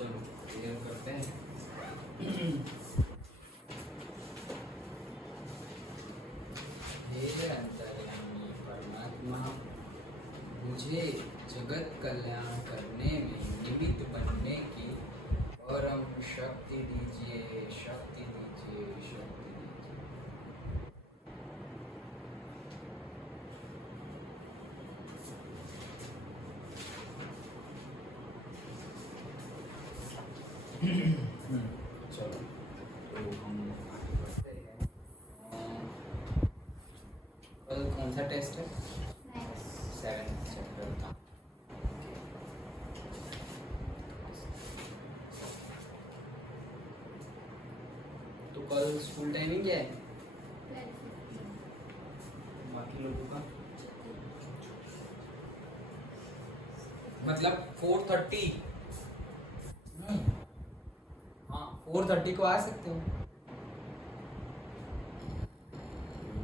चलो क्लियर करते हैं। हे अंतर्यामी परमात्मा, मुझे जगत कल्याण करने में निमित्त बनने की परम शक्ति दीजिए, शक्ति दीजिए, शक्ति दीजिए। चलो तो हम आगे बढ़ते हैं। कल कौन सा टेस्ट है? 7th चैप्टर का। तो कल स्कूल टाइमिंग क्या है बाकी लोगों का? मतलब 4:30। हाँ 4:30 को आ सकते हो।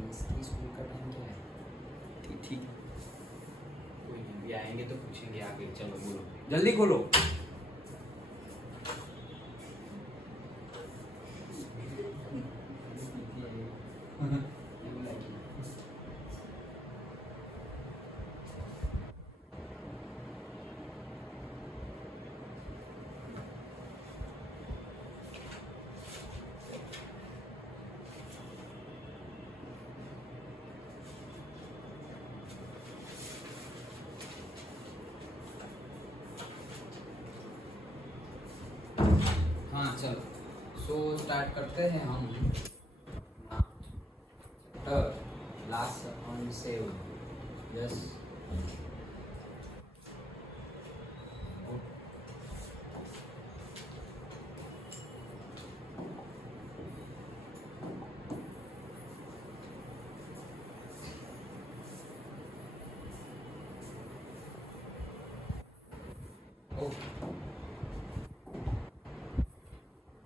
इसकी स्कूल का टाइम क्या है? ठीक है, कोई नहीं, अभी आएंगे तो पूछेंगे आगे। चलो बोलो, जल्दी खोलो। हाँ चलो, सो स्टार्ट करते हैं हम। Last on save. Yes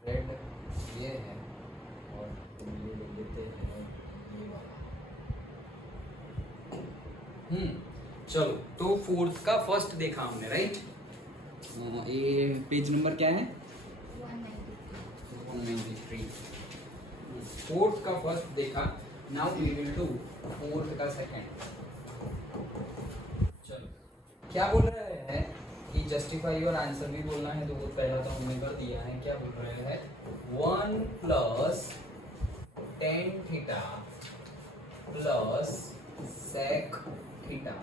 red ये है और तुम ये ले लेते हैं ये वाला। चलो तो फोर्थ का फर्स्ट देखा हमने, राइट? ये पेज नंबर क्या है? 193। फोर्थ का फर्स्ट देखा, now we will do fourth का सेकंड। चलो क्या बोल रहे हैं कि जस्टिफाई योर आंसर भी बोलना है, तो वो पहला तो हमने कर दिया है। क्या बोल रहे हैं? 1 + tan theta plus sec theta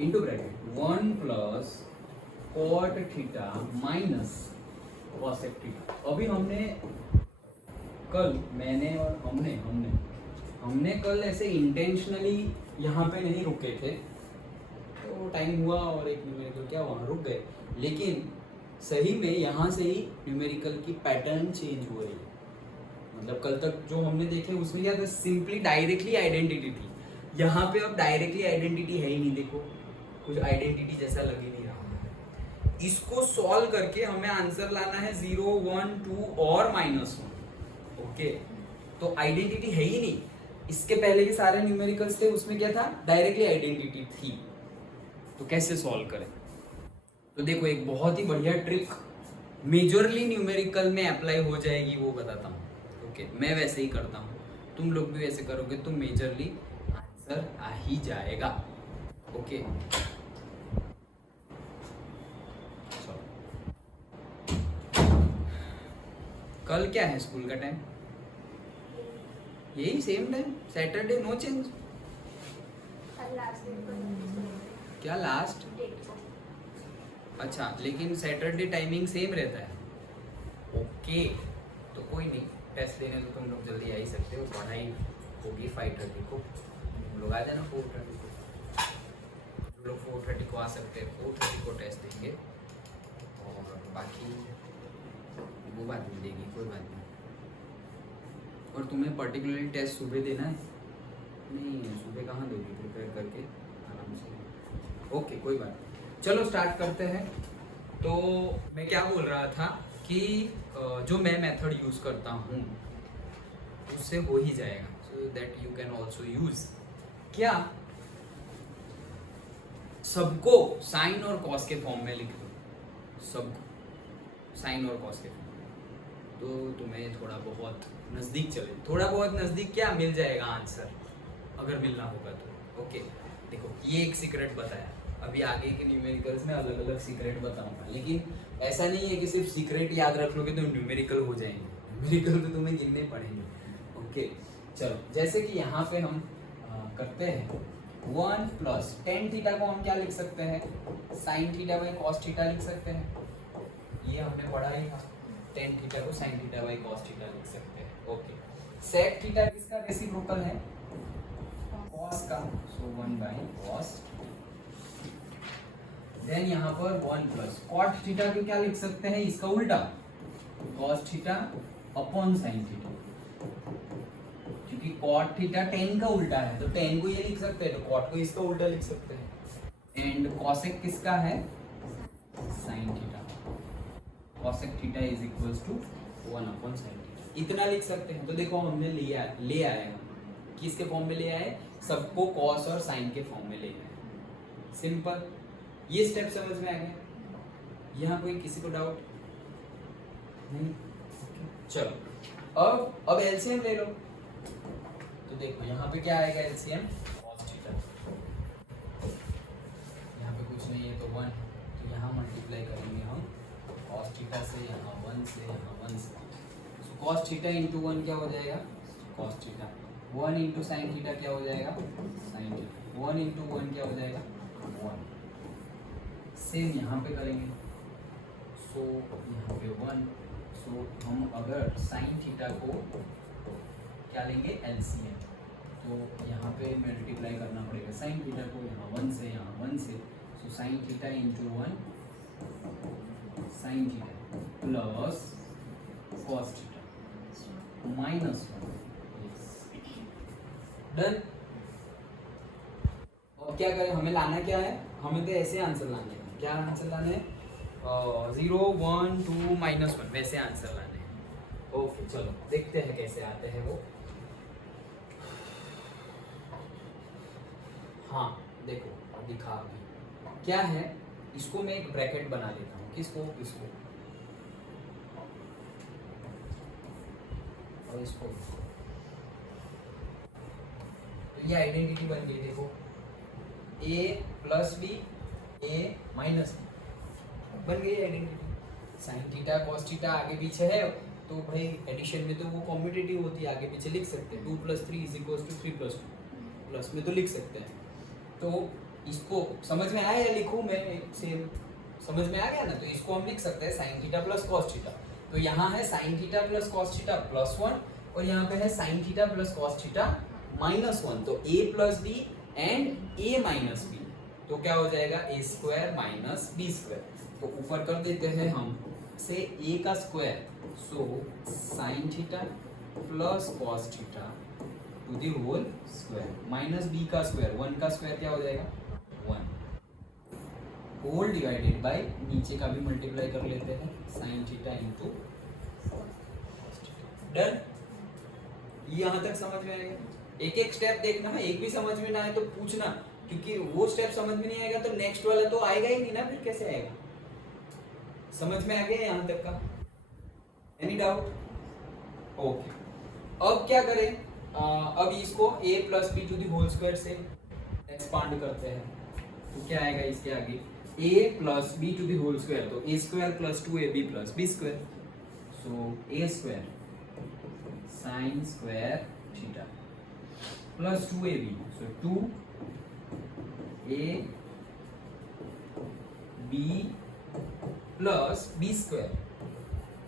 into bracket 1 + cot theta minus cosec theta. अभी हमने कल, मैंने और हमने कल ऐसे इंटेंशनली यहाँ पे नहीं रुके थे, तो टाइम हुआ और एक न्यूमेरिकल क्या वहाँ रुक गए, लेकिन सही में यहाँ से ही न्यूमेरिकल की पैटर्न चेंज हो रही है। मतलब कल तक जो हमने देखे उसमें क्या था, सिंपली डायरेक्टली आइडेंटिटी थी। यहाँ पे अब डायरेक्टली आइडेंटिटी है ही नहीं, देखो कुछ आइडेंटिटी जैसा लग ही नहीं रहा है। इसको सॉल्व करके हमें आंसर लाना है 0, 1, 2 और -1। ओके, तो आइडेंटिटी है ही नहीं। इसके पहले के सारे न्यूमेरिकल्स थे, उसमें क्या था, डायरेक्टली आइडेंटिटी थी। तो कैसे सॉल्व करें? तो देखो एक बहुत ही बढ़िया ट्रिक मेजरली न्यूमेरिकल में अप्लाई हो जाएगी, वो बताता हूँ। ओके, मैं वैसे ही करता हूँ, तुम लोग भी वैसे करोगे तो मेजरली आंसर आ ही जाएगा। ओके कल क्या है स्कूल का टाइम? यही same time, Saturday, no change. क्या लास्ट? अच्छा, लेकिन सैटरडे टाइमिंग सेम रहता है। ओके, तो कोई नहीं, टेस्ट देने तो तुम लोग जल्दी आ ही सकते हो। पढ़ाई होगी 5:30 को, तुम लोग आ जाना 4:30 को। तुम लोग 4:30 को आ सकते हैं, 4:30 को टेस्ट देंगे और बाकी वो बात नहीं देगी, कोई बात नहीं। और तुम्हें पर्टिकुलरली टेस्ट सुबह देना है? नहीं, सुबह कहाँ दोगी, प्रिपेयर करके आराम से। ओके, कोई बात नहीं, चलो स्टार्ट करते हैं। तो मैं क्या बोल रहा था कि जो मैं मेथड यूज़ करता हूँ उससे हो ही जाएगा, so that you can also use. क्या? सबको साइन और कॉस के फॉर्म में लिख दो, सब साइन और कॉस के फॉर्म में, तो तुम्हें थोड़ा बहुत नज़दीक चले, थोड़ा बहुत नज़दीक क्या मिल जाएगा आंसर अगर मिलना होगा तो। ओके देखो ये एक सीक्रेट बताया, अभी आगे के न्यूमेरिकल्स में अलग अलग सीक्रेट बताऊंगा, लेकिन ऐसा नहीं है कि सिर्फ सीक्रेट याद रख लोगे तो न्यूमेरिकल हो जाएंगे, न्यूमेरिकल तो तुम्हें गिनने पड़ेंगे। ओके चलो, जैसे कि यहाँ पे हम करते हैं 1 प्लस टेन थीटा को हम क्या लिख सकते हैं, sine theta by cos theta लिख सकते हैं, ये हमने पढ़ा ही था, टेन थीटा को sign theta by cos theta लिख सकते हैं। ओके सेक थीटा किसका रेसिप्रोकल है, कॉस का, सो 1 बाई कॉस। देन यहाँ पर 1 प्लस कॉट थीटा को क्या लिख सकते हैं, इसका उल्टा cos theta upon sine theta, क्योंकि कॉट थीटा टेन का उल्टा है तो टेन को ये लिख सकते हैं तो कॉट को इसका उल्टा लिख सकते हैं। एंड कॉसेक किसका है, sign theta, cosec theta is equals to 1 upon sine theta, इतना लिख सकते हैं। तो देखो हमने ले आए हम किसके फॉर्म में ले आए, सबको कॉस और साइन के फॉर्म में ले आए, सिंपल। ये स्टेप समझ में आ गया, यहाँ कोई किसी को डाउट नहीं? चलो अब एलसीएम ले लो, तो देखो यहाँ पे क्या आएगा एलसीएम, cos थीटा, यहाँ पे कुछ नहीं है तो 1, तो यहाँ मल्टीप्लाई करेंगे हम cos थीटा से, यहाँ 1 से, यहाँ 1 से, तो cos थीटा इंटू 1 क्या हो जाएगा, cos theta, 1 into sine theta क्या हो जाएगा, साइन थीटा, 1 इंटू 1 क्या हो जाएगा, 1। सेम यहाँ पे करेंगे, सो यहाँ पे 1, सो हम अगर साइन थीटा को क्या लेंगे एलसीएम, तो यहाँ पे मल्टीप्लाई करना पड़ेगा साइन थीटा को, यहाँ 1 से, यहाँ 1 से, सो sine theta into 1 sign theta plus cos theta minus 1, done. अब क्या करें, हमें लाना क्या है, हमें तो ऐसे आंसर लाने हैं, क्या आंसर लाने हैं, 0 1 2 -1 वैसे आंसर लाने हैं। ओके चलो देखते हैं कैसे आते हैं वो। हाँ देखो दिखा अभी क्या है, इसको मैं एक ब्रैकेट बना लेता हूँ, किसको, इसको और इसको, तो ये आइडेंटिटी बन गई, देखो a plus b a minus b बन गई identity. Sine theta cos theta आगे पीछे है तो भाई एडिशन में तो वो कॉम्पिटिटिव होती है, आगे पीछे लिख सकते हैं, 2 + 3 = 3 + 2 प्लस में तो लिख सकते हैं। तो इसको समझ में आया या लिखूं मैं, सेम समझ में आ गया ना, तो इसको हम लिख सकते हैं sine theta plus cos theta, तो यहाँ है sign theta plus cos theta +1 और यहाँ पे है sign theta plus cos theta -1, तो a plus b and a minus b, तो क्या हो जाएगा a² - b², तो ऊपर कर देते हैं हम से a का square, so sine theta plus cos theta to the whole square minus b का स्क्वायर, 1 का स्क्वायर क्या हो जाएगा 1 होल डिवाइडेड बाय नीचे का भी मल्टीप्लाई कर लेते हैं साइन थीटा इंटू डन। यहाँ तक समझ में आएगा, एक एक स्टेप देखना है, एक भी समझ में ना आए तो पूछना, क्योंकि वो स्टेप समझ में नहीं आएगा तो नेक्स्ट वाला तो आएगा ही नहीं ना, फिर कैसे आएगा। समझ में आ गया यहाँ तक का, एनी डाउट? ओके अब क्या करें, अब इसको a plus b to the whole square से एक्सपांड करते हैं, तो क्या आएगा इसके आगे a plus b to the whole square, तो a² + 2ab + b², so a² sine square theta plus 2ab, so 2ab plus b²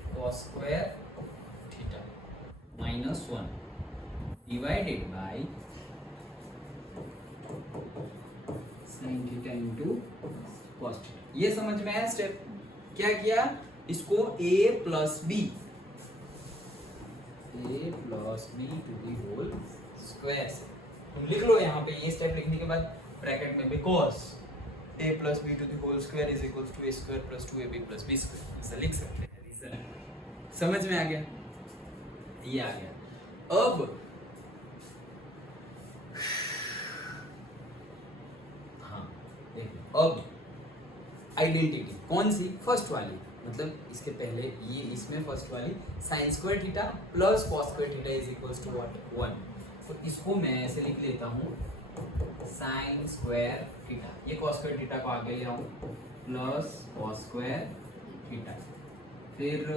cos square theta -1 divided by sine theta into cos theta. ये समझ में आया step, क्या किया, इसको a plus b to the whole square से तुम लिख लो। यहाँ पे ये स्टेप लिखने के बाद ब्रैकेट में because a plus b to the whole square is equal to a² + 2ab + b², ऐसा लिख सकते हैं। रीजन समझ में आ गया, ये आ गया। अब हाँ देखो, अब आइडेंटिटी कौन सी, फर्स्ट वाली, मतलब इसके पहले ये इसमें फर्स्ट वाली sine square theta plus cos square theta is equals to what 1। तो इसको मैं ऐसे लिख लेता हूँ साइन स्क्वायर थीटा, ये कॉस स्क्वायर थीटा को आगे ले आऊँ प्लस कॉस स्क्वायर थीटा, फिर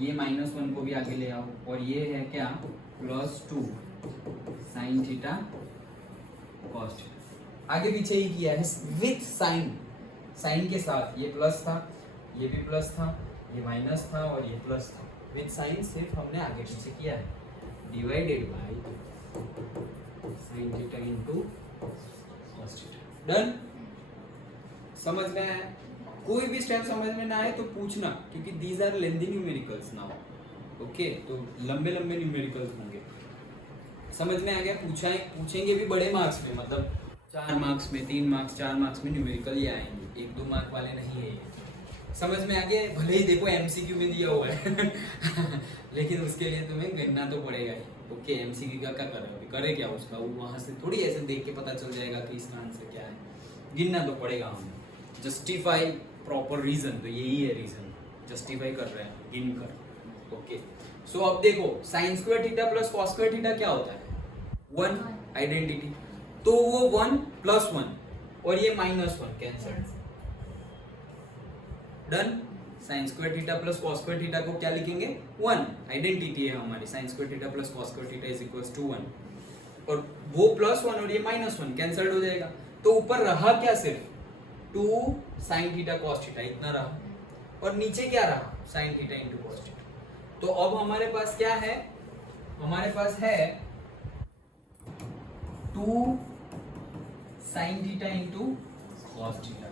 ये -1 को भी आगे ले आओ और ये है क्या +2 साइन थीटा कॉस थीटा। आगे पीछे ही किया है विथ साइन, साइन के साथ, ये प्लस था, ये भी प्लस था, ये माइनस था और ये प्लस था, विथ साइन सिर्फ हमने आगे पीछे किया है, divided by sine theta into cos theta. Done? समझ में आया? कोई भी स्टेप समझ में ना आए तो पूछना, क्योंकि these are lengthy numericals now, okay, तो लंबे लंबे न्यूमेरिकल्स होंगे। समझ में आ गया? पूछेंगे भी बड़े मार्क्स में, मतलब 4 मार्क्स में, 3 मार्क्स, 4 मार्क्स में न्यूमेरिकल ही आएंगे, 1-2 मार्क वाले नहीं है ये। समझ में आ गया? भले ही देखो एमसीक्यू में दिया हुआ है लेकिन उसके लिए तुम्हें गिनना तो पड़ेगा ही। ओके, एमसीक्यू का क्या करे क्या उसका, वो वहां से थोड़ी ऐसे देख के पता चल जाएगा कि इसका आंसर क्या है, गिनना तो पड़ेगा हमें। जस्टिफाई प्रॉपर रीजन, तो यही है रीजन, जस्टिफाई कर रहे हैं गिन कर। ओके, सो अब देखो sign square theta plus cos square theta क्या होता है, 1 आइडेंटिटी, तो वो 1 + 1 और ये -1 cancel. Done? Sine square theta plus cos square theta को क्या लिखेंगे, 1 आइडेंटिटी है हमारी, sine square theta plus cos square theta is equals to 1, और वो +1 और ये -1 कैंसल्ड हो जाएगा, तो ऊपर रहा क्या, सिर्फ 2 साइन थीटा कॉस थीटा इतना रहा, और नीचे क्या रहा, sine theta into cos theta. तो अब हमारे पास क्या है, हमारे पास है 2 sine theta into cos theta,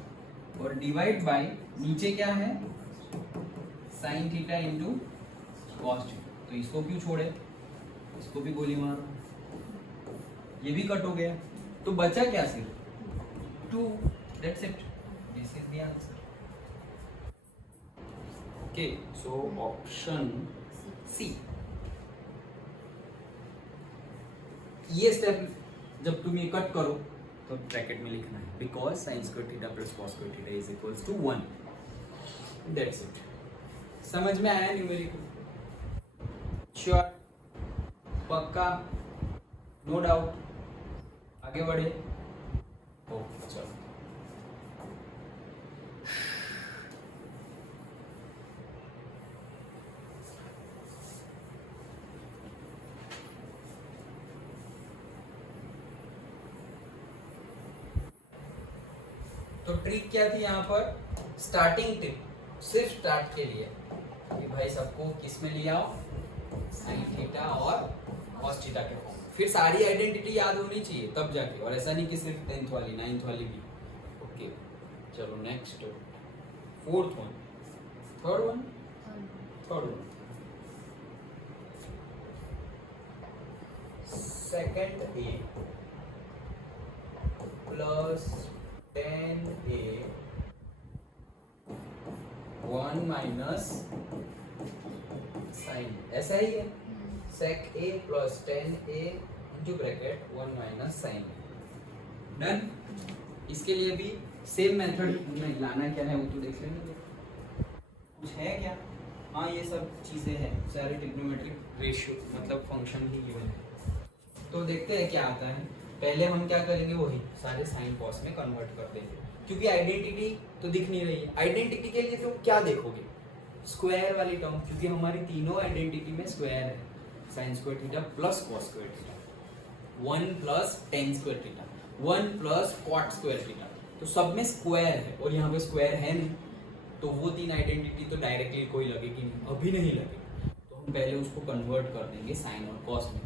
और डिवाइड बाय नीचे क्या है, sine theta into cos theta. तो इसको क्यों छोड़े, इसको भी गोली मारो, ये भी कट हो गया, तो बचा क्या, सिर्फ 2, that's it, this is the answer. Okay, so option C. ये स्टेप जब तुम ये कट करो तो ब्रैकेट में लिखना है, because sine square theta plus cos square theta is equals to 1, that's it. समझ में आया न्यूमेरिकल? श्योर? पक्का? No doubt? आगे बढ़े? ओके, चलो। तो ट्रिक क्या थी यहाँ पर, स्टार्टिंग ट्रिक, सिर्फ स्टार्ट के लिए कि भाई सबको किस में लिया आओ, साइन थीटा और कॉस थीटा के फॉर्म, फिर सारी आइडेंटिटी याद होनी चाहिए तब जाके, और ऐसा नहीं कि सिर्फ 10th वाली 9th वाली भी। ओके, चलो next, 4th one, third one, second a plus 10a 1 minus sine, ऐसा ही है, sec a plus 10a into bracket 1 minus sine. Done? इसके लिए भी सेम मेथड में लाना क्या है वो तो देख लेंगे, कुछ है क्या, हाँ ये सब चीजें हैं, सारे ट्रिग्नोमेट्रिक रेशियो मतलब फंक्शन ही गिवन है। तो देखते हैं क्या आता है, पहले हम क्या करेंगे, वही सारे साइन कॉस में कन्वर्ट कर देंगे, क्योंकि आइडेंटिटी तो दिख नहीं रही है। आइडेंटिटी के लिए तो क्या देखोगे, स्क्वायर वाली टर्म, क्योंकि हमारी तीनों आइडेंटिटी में स्क्वायर है, sine square theta plus cos square theta, 1 plus tan square theta, 1 plus cot square theta, तो सब में स्क्वायर है, और यहाँ पे स्क्वायर है नहीं, तो वो तीन आइडेंटिटी तो डायरेक्टली कोई लगेगी नहीं, अभी नहीं लगेगी, तो हम पहले उसको कन्वर्ट कर देंगे साइन और कॉस में।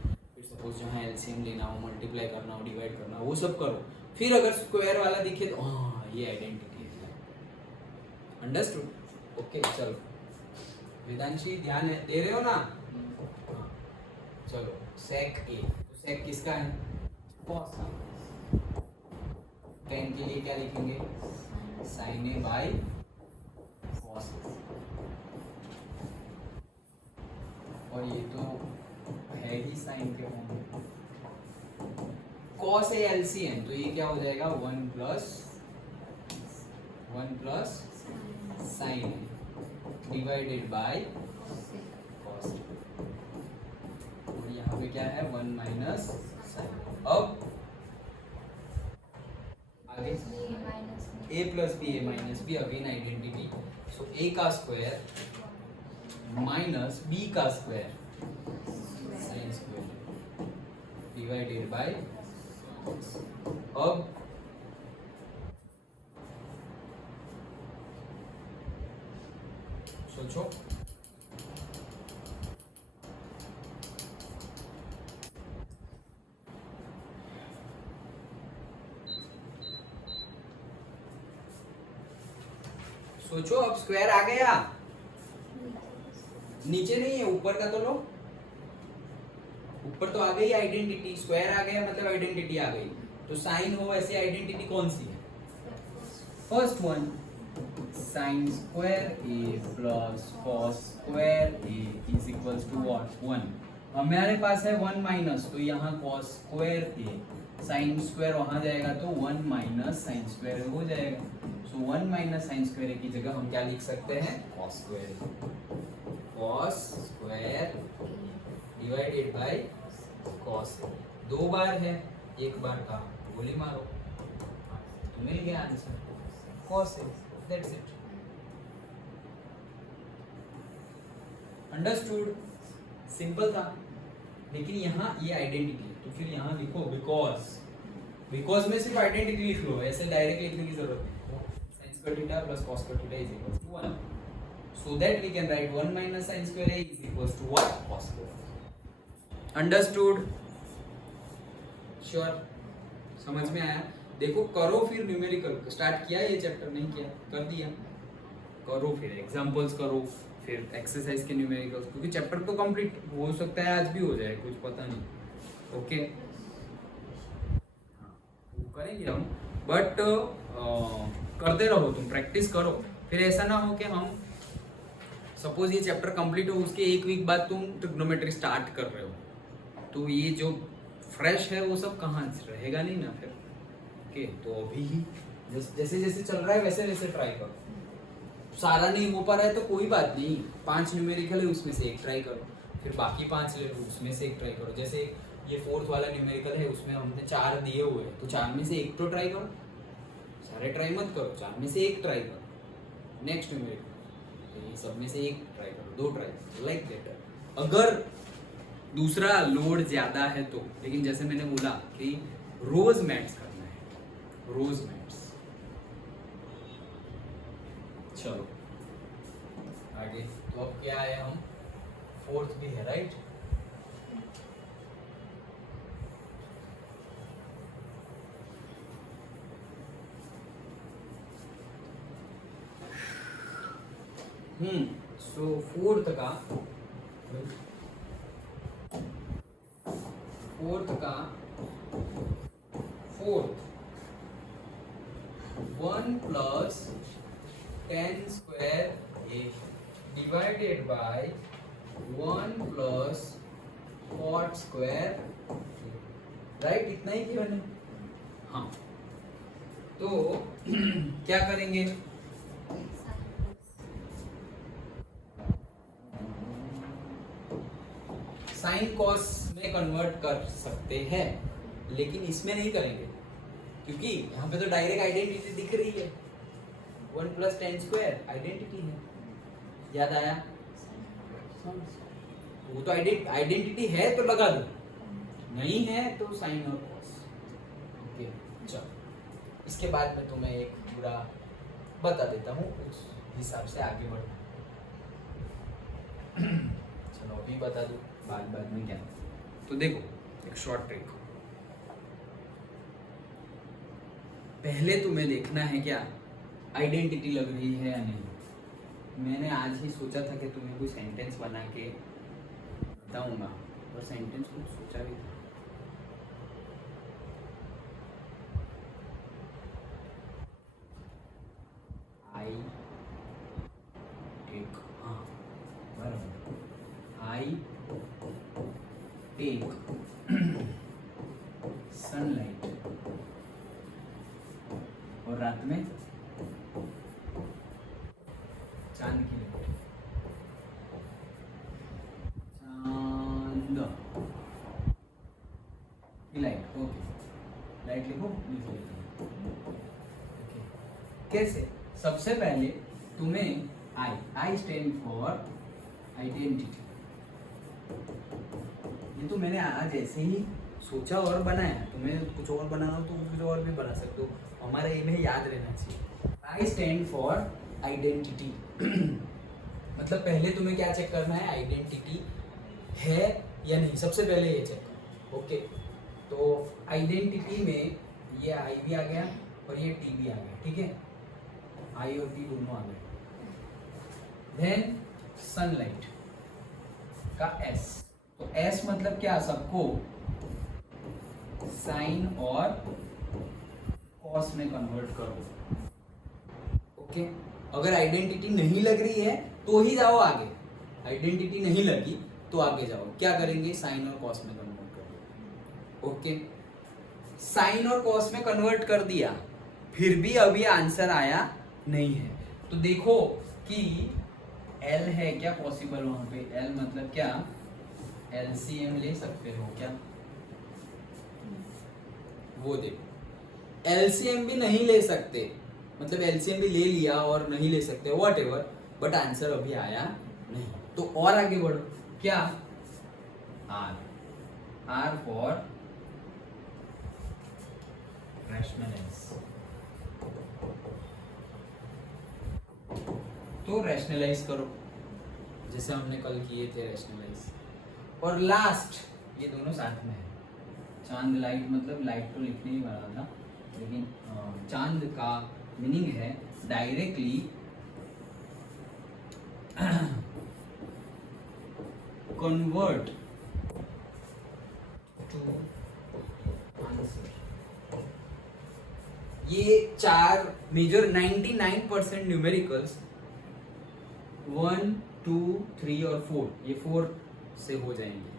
सपोज जहाँ एलसीएम लेना हो, मल्टीप्लाई करना हो, डिवाइड करना हो, वो सब करो, फिर अगर स्क्वायर वाला दिखे तो हाँ ये आइडेंटिटी है। अंडरस्टूड? ओके, चलो वेदांशी ध्यान दे रहे हो ना? हाँ, चलो सेक ए, तो सेक किसका है, कॉस का, 10 के लिए क्या लिखेंगे, साइन ए बाय कॉस, और ये तो है ही साइन के फॉर्म में, कॉस ए एलसीएम, तो ये क्या हो जाएगा 1 plus 1 plus sine divided by cos. और यहाँ पे क्या है 1 माइनस साइन। अब आगे a plus b a minus b, again identity. So a का स्क्वायर माइनस b का square sine square divided by. अब सोचो, सोचो, अब स्क्वायर आ गया, नीचे नहीं है, ऊपर का तो लो। ऊपर तो आ गई आइडेंटिटी, स्क्वायर आ गया मतलब आइडेंटिटी आ गई। तो साइन हो ऐसी आइडेंटिटी कौन सी है? First one, sine square A plus cos square A is equals to what 1। हमारे पास है 1 माइनस, तो यहाँ cos square A, sine square वहां जाएगा तो 1 माइनस साइन स्क्वायर हो जाएगा। सो 1 माइनस साइन स्क्वायर की जगह हम क्या लिख सकते हैं? Cos square. Cos square divided by cos. दो बार है, एक बार का गोली मारो तो मिल गया answer cos A. That's it. Understood? Simple था। लेकिन यहाँ ये आइडेंटिटी है, तो फिर यहाँ लिखो बिकॉज। बिकॉज में सिर्फ आइडेंटिटी लिख लो, ऐसे डायरेक्ट लिखने की जरूरत नहीं। sin square theta plus cos square theta is equal to 1. So that we can write 1 minus sin square a is equals to what? Cos square। Understood? Sure? समझ में आया? देखो करो, फिर न्यूमेरिकल स्टार्ट किया ये चैप्टर, नहीं किया कर दिया, करो फिर एग्जांपल्स करो, फिर एक्सरसाइज के न्यूमेरिकल्स, क्योंकि चैप्टर तो कंप्लीट हो सकता है आज भी हो जाए, कुछ पता नहीं। ओके करेंगे हम, बट करते रहो, तुम प्रैक्टिस करो। फिर ऐसा ना हो कि हम सपोज ये चैप्टर कंप्लीट हो, उसके एक वीक बाद तुम ट्रिग्नोमेट्री स्टार्ट कर रहे हो, तो ये जो फ्रेश है वो सब कहाँ रहेगा नहीं ना फिर। ओके तो अभी ही जैसे जैसे चल रहा है वैसे वैसे ट्राई करो। सारा नहीं हो पा रहा है तो कोई बात नहीं, 5 न्यूमेरिकल है उसमें से एक ट्राई करो, फिर बाकी 5 ले लो उसमें से एक ट्राई करो। जैसे ये 4th वाला न्यूमेरिकल है, उसमें हमने 4 दिए हुए हैं, तो 4 में से एक तो ट्राई करो, सारे ट्राई मत करो, 4 में से एक ट्राई करो। नेक्स्ट न्यूमेरिकल ये सब में से एक ट्राई करो, 2 ट्राई करो, लाइक दैट। अगर दूसरा लोड ज्यादा है तो, लेकिन जैसे मैंने बोला कि रोज मैथ्स करना है, रोज मैथ्स। चलो आगे, तो अब क्या है, हम 4th भी है, राइट? सो 4th का 1 plus tan square A divided by 1 plus cot square, right? इतना ही क्यों है? हाँ, तो क्या करेंगे? साइन कॉस में कन्वर्ट कर सकते हैं, लेकिन इसमें नहीं करेंगे, क्योंकि यहाँ पे तो डायरेक्ट आइडेंटिटी दिख रही है, 1 प्लस tan स्क्वायर आइडेंटिटी है। याद आया? वो तो आइडेंटिटी है तो लगा दो, नहीं है तो साइन और कॉस। ओके चलो, इसके बाद में तुम्हें एक पूरा बता देता हूँ, उस हिसाब से आगे बढ़ना। चलो अभी बता दो, बाद में क्या। तो देखो एक शॉर्ट ट्रिक, पहले तुम्हें देखना है क्या आइडेंटिटी लग रही है या नहीं। मैंने आज ही सोचा था कि तुम्हें कोई सेंटेंस बना के बताऊंगा, और सेंटेंस कुछ सोचा भी था। आई टेक, हाँ बराबर, आई टेक सनलाइट, और रात में चांद की लाइट, चांद की लाइट। ओके, लाइट लिखो, ओके। कैसे? सबसे पहले तुम्हें आई स्टैंड फॉर आइडेंटिटी, ये तो मैंने आज ऐसे ही सोचा और बनाया, तुम्हें कुछ और बनाना हो तो कुछ और भी बना सकते हो, हमारा एम है याद रहना चाहिए। आई स्टैंड फॉर आइडेंटिटी मतलब पहले तुम्हें क्या चेक करना है, आइडेंटिटी है या नहीं, सबसे पहले ये चेक करो। ओके, तो आइडेंटिटी में ये आई भी आ गया और ये टी भी आ गया, ठीक है, आई और टी दोनों आ गए। देन सनलाइट का एस, तो एस मतलब क्या, सबको साइन और कॉस में कन्वर्ट करो। ओके, अगर आइडेंटिटी नहीं लग रही है तो ही जाओ आगे, आइडेंटिटी नहीं लगी तो आगे जाओ, क्या करेंगे, साइन और कॉस में कन्वर्ट करो। ओके, साइन और कॉस में कन्वर्ट कर दिया, फिर भी अभी आंसर आया नहीं है, तो देखो कि एल है क्या पॉसिबल वहां पे, एल मतलब क्या, एलसीएम ले सकते हो क्या, वो देखो। एलसीएम भी नहीं ले सकते, मतलब एलसीएम भी ले लिया और नहीं ले सकते, वॉट एवर, बट आंसर अभी आया नहीं, तो और आगे बढ़ो, क्या, आर, आर फॉर रैशनलाइज, तो रैशनलाइज करो जैसे हमने कल किए थे रैशनलाइज। और लास्ट, ये दोनों साथ में है, चांद लाइट मतलब लाइट तो लिखने ही वाला था, लेकिन चांद का मीनिंग है डायरेक्टली कन्वर्ट टू आंसर। ये चार मेजर 99% न्यूमेरिकल्स 1, 2, 3 और 4, ये 4 से हो जाएंगे,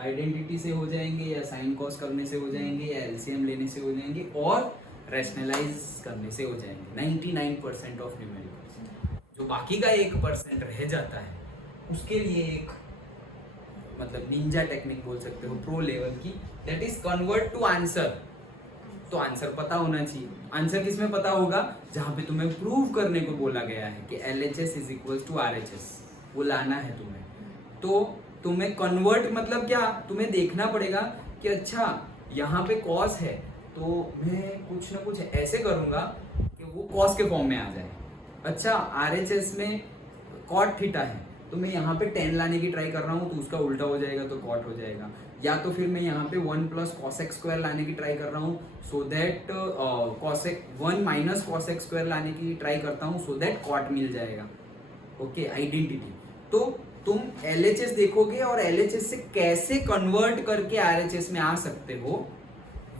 आइडेंटिटी से हो जाएंगे या साइन कॉस करने से हो जाएंगे या एलसीएम लेने से हो जाएंगे और रैशनलाइज करने से हो जाएंगे। 99% ऑफ न्यूमेरिकल्स, जो बाकी का 1% रह जाता है उसके लिए एक मतलब निंजा टेक्निक बोल सकते हो, प्रो लेवल की, that is convert to answer. तो आंसर पता होना चाहिए, आंसर किस में पता होगा, जहां पे तुम्हें प्रूव करने को बोला गया है कि LHS is equal to RHS, वो लाना है तुम्हें। तो तुम्हें कन्वर्ट मतलब क्या, तुम्हें देखना पड़ेगा कि अच्छा यहाँ पे कॉस है तो मैं कुछ ना कुछ ऐसे करूंगा कि वो कॉस के फॉर्म में आ जाए। अच्छा RHS में कॉट थीटा है तो मैं यहाँ पे 10 लाने की ट्राई कर रहा हूँ तो उसका उल्टा हो जाएगा तो कॉट हो जाएगा, या तो फिर मैं यहाँ पे 1 प्लस कॉसेक स्क्वायर लाने की ट्राई कर रहा हूँ so that cosec 1 minus cosec square लाने की ट्राई करता हूँ सो दैट कॉट मिल जाएगा। ओके, आइडेंटिटी, तो तुम LHS देखोगे और LHS से कैसे कन्वर्ट करके RHS में आ सकते हो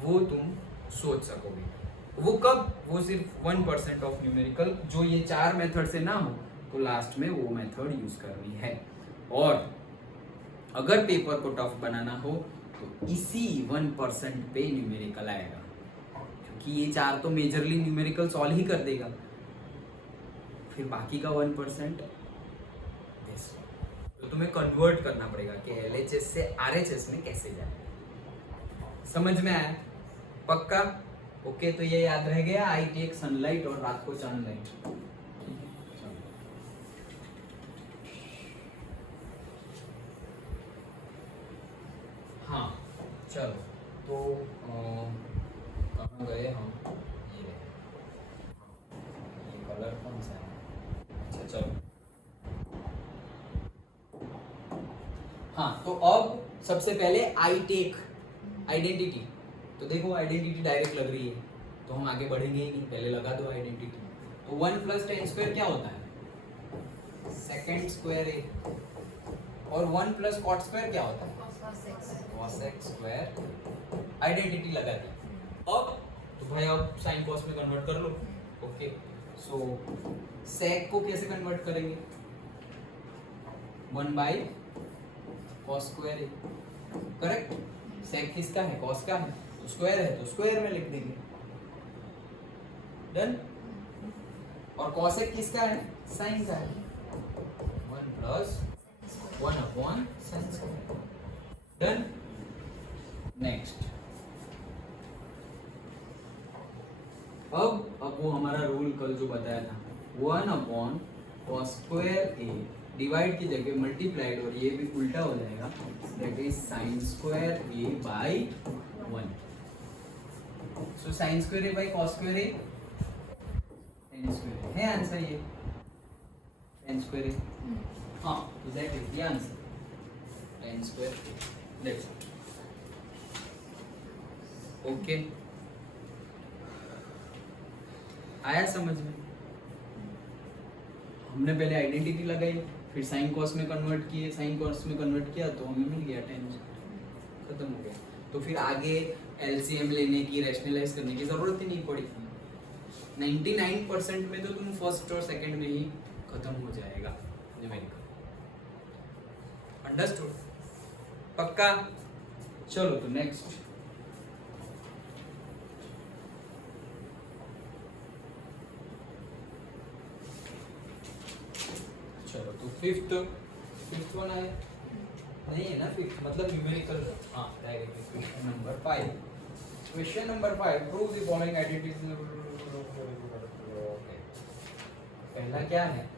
वो तुम सोच सकोगे। वो कब, वो सिर्फ 1% ऑफ न्यूमेरिकल, जो ये 4 मेथड से ना हो तो लास्ट में वो मेथड यूज करनी है। और अगर पेपर को टफ बनाना हो तो इसी 1% पे न्यूमेरिकल आएगा, क्योंकि ये 4 तो मेजरली न्यूमेरिकल सॉल्व ही कर देगा, फिर बाकी का 1% तो तुम्हें कन्वर्ट करना पड़ेगा कि LHS से RHS में कैसे जाए। समझ में आया? पक्का? ओके, तो ये याद रह गया, आई टेक सनलाइट और रात को चांद लाइट। हाँ चलो, तो कहाँ गए हम, ये कलर कौन सा है, अच्छा चलो। हाँ, तो अब सबसे पहले आई टेक आइडेंटिटी, तो देखो आइडेंटिटी डायरेक्ट लग रही है तो हम आगे बढ़ेंगे ही नहीं, पहले लगा दो आइडेंटिटी। तो 1 प्लस टेन स्क्वायर क्या होता है, सेकेंड स्क्वायर है, और 1 प्लस कॉट स्क्वायर क्या होता है, कॉसेक स्क्वायर। आइडेंटिटी लगा दी, अब तो भाई अब साइन कॉस में कन्वर्ट कर लो। ओके, सो सेक को कैसे कन्वर्ट करेंगे, 1 बाई कॉस स्क्वायर है, करेक्ट। सेक किसका है, कॉस का है, तो स्क्वायर है तो स्क्वायर में लिख देंगे, डन। और कॉसेक किसका है, साइन का है, प्लस 1/sin²। डन। नेक्स्ट, अब वो हमारा रूल कल जो बताया था, 1/cos²a डिवाइड की जगह मल्टीप्लाइड, और ये भी उल्टा हो जाएगा, that is sin²a by 1। So sin²a by cos²a tan² है आंसर ये, tan²a। हाँ, तो that is the answer, tan²a। That's okay. आया समझ में? हमने पहले आइडेंटिटी लगाई, फिर साइन कॉस में कन्वर्ट किए, साइन कॉस में कन्वर्ट किया तो हमें मिल गया tan², खत्म हो गया। तो फिर आगे एलसीएम लेने की, रैशनलाइज करने की जरूरत ही नहीं पड़ी। 99% में तो तुम फर्स्ट और सेकंड में ही खत्म हो जाएगा न्यूमेरिकल। अंडरस्टूड? पक्का? चलो तो नेक्स्ट। चलो तो फिफ्थ वन आया नहीं है ना, फिफ्थ मतलब न्यूमेरिकल। हाँ, directly question number 5। Question number 5, prove the following identities. पहला क्या है?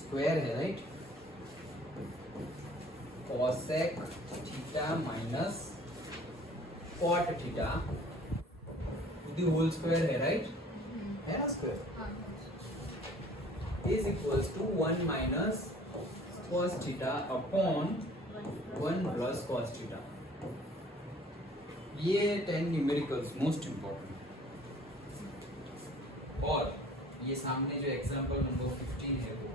स्क्वायर है, right? cosec theta minus cot theta the whole square है, राइट? है ना square, is equals to 1 minus cos theta upon 1 plus cos theta। ये 10 numericals most important. और ये सामने जो एग्जांपल नंबर 15 है वो,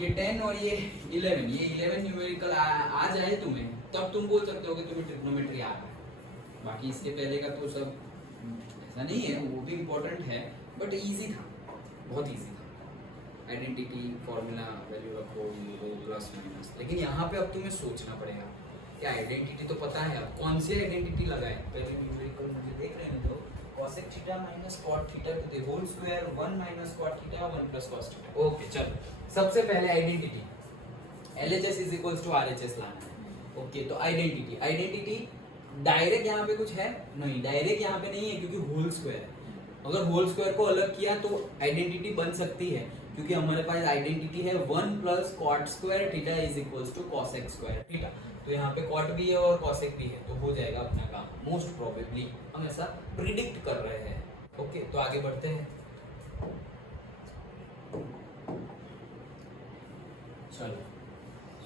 ये 10 और ये 11, ये 11 न्यूमेरिकल आ जाए तुम्हें, तब तुम बोल सकते हो कि तुम्हें ट्रिग्नोमेट्री आ रहा है। बाकी इसके पहले का तो सब ऐसा नहीं है, वो भी इम्पोर्टेंट है बट इजी था, बहुत इजी था। आइडेंटिटी, फॉर्मूला, वैल्यू रखो, ये प्लस माइनस। लेकिन यहाँ पे अब तुम्हें सोचना पड़ेगा कि आइडेंटिटी तो पता है, अब कौन सी आइडेंटिटी लगाए। पहले न्यूमेरिकल मुझे देख रहे हैं तो cosec theta minus cot theta to the whole square 1 minus cot theta 1 plus cos theta. Okay, चलो सबसे पहले identity LHS is equals to RHS लाना है। ओके, तो आइडेंटिटी डायरेक्ट यहाँ पे कुछ है नहीं, डायरेक्ट यहाँ पे नहीं है क्योंकि होल स्क्वायर है। अगर होल स्क्वायर को अलग किया तो आइडेंटिटी बन सकती है, क्योंकि हमारे पास आइडेंटिटी है 1 plus cot² theta is equals to cosec² theta. तो यहाँ पे cot भी है और cosec भी है, तो हो जाएगा अपना काम। मोस्ट प्रोबेबली हम ऐसा प्रिडिक्ट कर रहे हैं। ओके, तो आगे बढ़ते हैं। चलो,